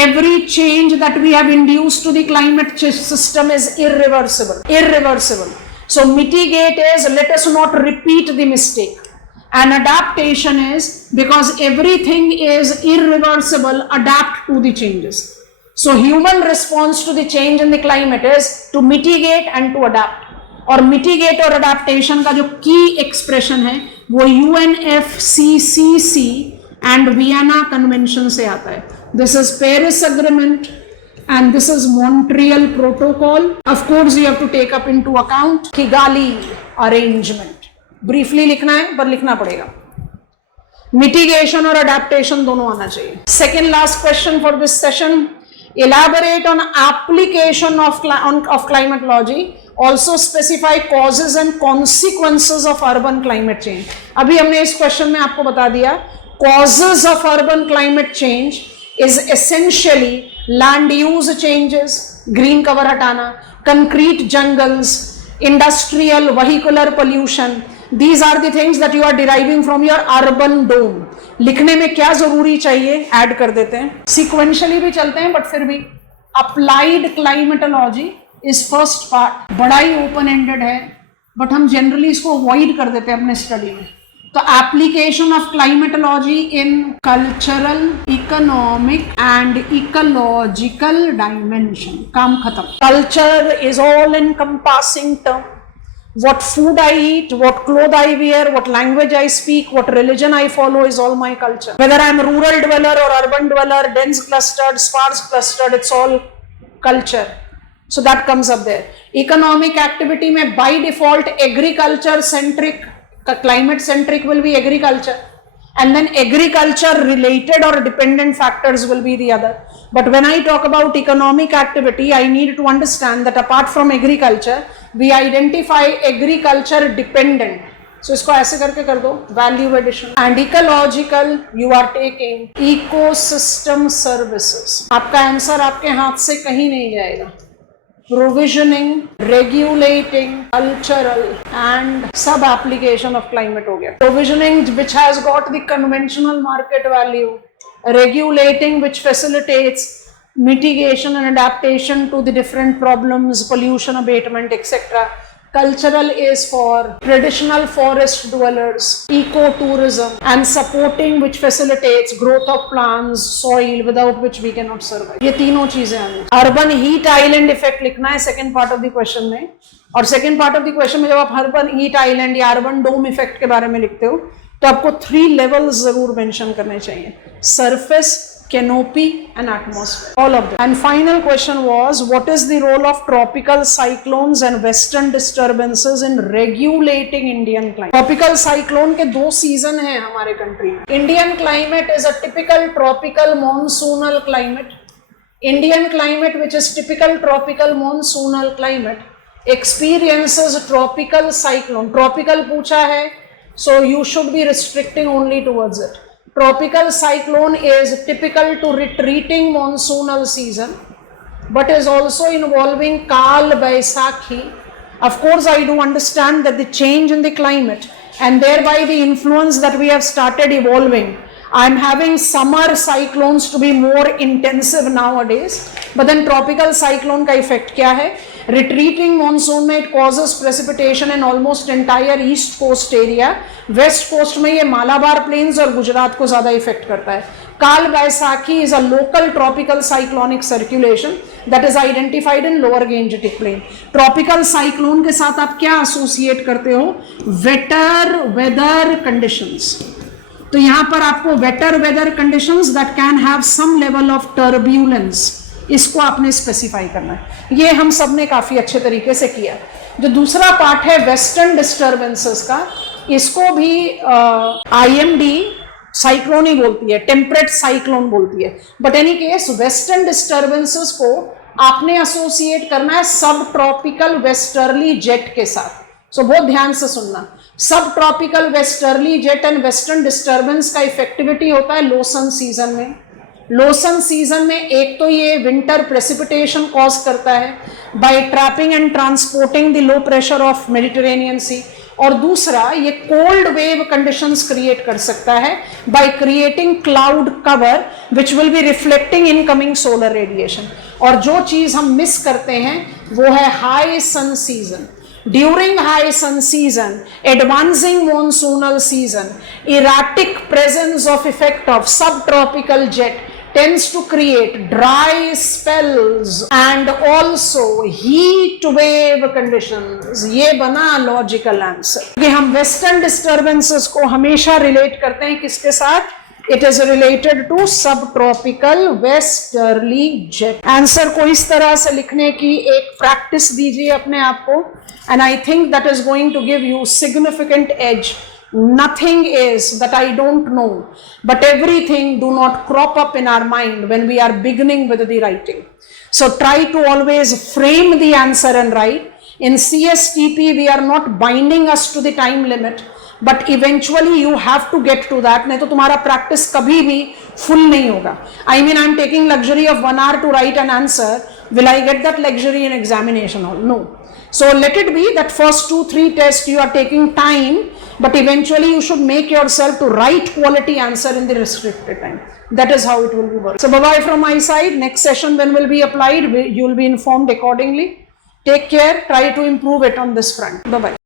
Every change that we have induced to the climate system is irreversible. Irreversible. So mitigate is let us not repeat the mistake. And adaptation is because everything is irreversible, adapt to the changes. So human response to the change in the climate is to mitigate and to adapt. और mitigate और adaptation का जो की expression है वो UNFCCC and Vienna convention से आता है. This is Paris agreement and this is Montreal protocol. Of course you have to take up into account Kigali arrangement. Briefly लिखना है पर लिखना पड़ेगा. मिटिगेशन और अडेप्टेशन दोनों आना चाहिए. Second last question for this session. Elaborate on application of climatology. Also specify causes and consequences of urban climate change. अभी हमने इस क्वेश्चन में आपको बता दिया causes of urban climate change is essentially land use changes, green cover हटाना, concrete jungles, industrial vehicular pollution. These are the things that you are deriving from your urban dome. लिखने में क्या जरूरी चाहिए ऐड कर देते हैं. सीक्वेंशियली भी चलते हैं बट फिर भी. Applied climatology is first part. बड़ा ही ओपन एंडेड है बट हम जनरली इसको अवॉइड कर देते हैं अपने स्टडी में. तो application of climatology in cultural, economic and ecological dimension. काम खत्म. Culture is all encompassing term. What food I eat, what clothes I wear, what language I speak, what religion I follow is all my culture. Whether I am a rural dweller or urban dweller, dense clustered, sparse clustered, it's all culture. So that comes up there. Economic activity में by default agriculture centric, climate centric will be agriculture. And then agriculture related or dependent factors will be the other. But when I talk about economic activity, I need to understand that apart from agriculture, we identify agriculture dependent. So इसको ऐसे करके कर दो, value addition. And ecological, you are taking ecosystem services. आपका answer आपके हाथ से कहीं नहीं जाएगा. provisioning, regulating, cultural and sub application of climate हो गया. Provisioning which has got the conventional market value, regulating which facilitates mitigation and adaptation to the different problems, pollution abatement, etc. Cultural is for traditional forest dwellers, ecotourism, and supporting which facilitates growth of plants, soil without which we cannot survive. ये तीनों चीजें आनी. Urban heat island effect लिखना है second part of the question में, और second part of the question में जब आप अर्बन हीट आइलैंड या अर्बन डोम इफेक्ट के बारे में लिखते हो तो आपको 3 लेवल्स जरूर मेंशन करने चाहिए: surface, canopy and atmosphere, all of them. And final question was, what is the role of tropical cyclones and western disturbances in regulating Indian climate? Tropical cyclone के 2 सीजन हैं हमारे कंट्री में. Indian climate is a typical tropical monsoonal climate. Indian climate, which is typical tropical monsoonal climate, experiences tropical cyclone. Tropical पूछा है, so you should be restricting only towards it. Tropical cyclone is typical to retreating monsoonal season, but is also involving Kal Baisakhi. Of course, I do understand that the change in the climate and thereby the influence that we have started evolving. I am having summer cyclones to be more intensive nowadays, but then tropical cyclone का effect क्या है? Retreating monsoon में it causes precipitation in almost entire east coast area. West coast में ये Malabar plains और गुजरात को ज़्यादा effect करता है. काल Baisakhi is a local tropical cyclonic circulation that is identified in lower Gangetic plain. Tropical cyclone के साथ आप क्या associate करते हो? Wetter weather conditions. तो यहाँ पर आपको wetter weather conditions that can have some level of turbulence, इसको आपने स्पेसिफाई करना है. ये हम सब ने काफी अच्छे तरीके से किया. जो दूसरा पार्ट है वेस्टर्न डिस्टर्बेंसेस का, इसको भी IMD साइक्लोन ही बोलती है, टेम्परेट साइक्लोन बोलती है. But any case western disturbances को आपने एसोसिएट करना है सब ट्रॉपिकल वेस्टर्ली जेट के साथ. सो बहुत ध्यान से सुनना. सब tropical westerly jet and western disturbance का इफेक्टिविटी होता है लो सन सीजन में. लो सन सीजन में एक तो ये विंटर प्रेसिपिटेशन कॉज करता है by trapping and transporting the low pressure of Mediterranean sea, और दूसरा ये कोल्ड वेव कंडीशंस क्रिएट कर सकता है by creating cloud cover which will be reflecting incoming solar radiation. और जो चीज हम मिस करते हैं वो है high sun season. During high sun season, advancing monsoonal season, erratic presence of effect of subtropical jet tends to create dry spells and also heat wave conditions. ये बना logical answer. कि हम western disturbances को हमेशा relate करते हैं किसके साथ? It is related to subtropical westerly jet. Answer को इस तरह से लिखने की एक practice दीजिए अपने आप को, and I think that is going to give you significant edge. Nothing is that I don't know, but everything do not crop up in our mind when we are beginning with the writing. So try to always frame the answer and write. In CSTP, we are not binding us to the time limit, but eventually you have to get to that. नहीं तो तुम्हारा practice कभी भी full नहीं होगा. I mean, I'm taking luxury of 1 hour to write an answer. Will I get that luxury in examination hall? No. So let it be that first 2-3 tests you are taking time, but eventually you should make yourself to write quality answer in the restricted time. That is how it will be work. So bye bye from my side. Next session when will be applied, you will be informed accordingly. Take care. Try to improve it on this front. Bye bye.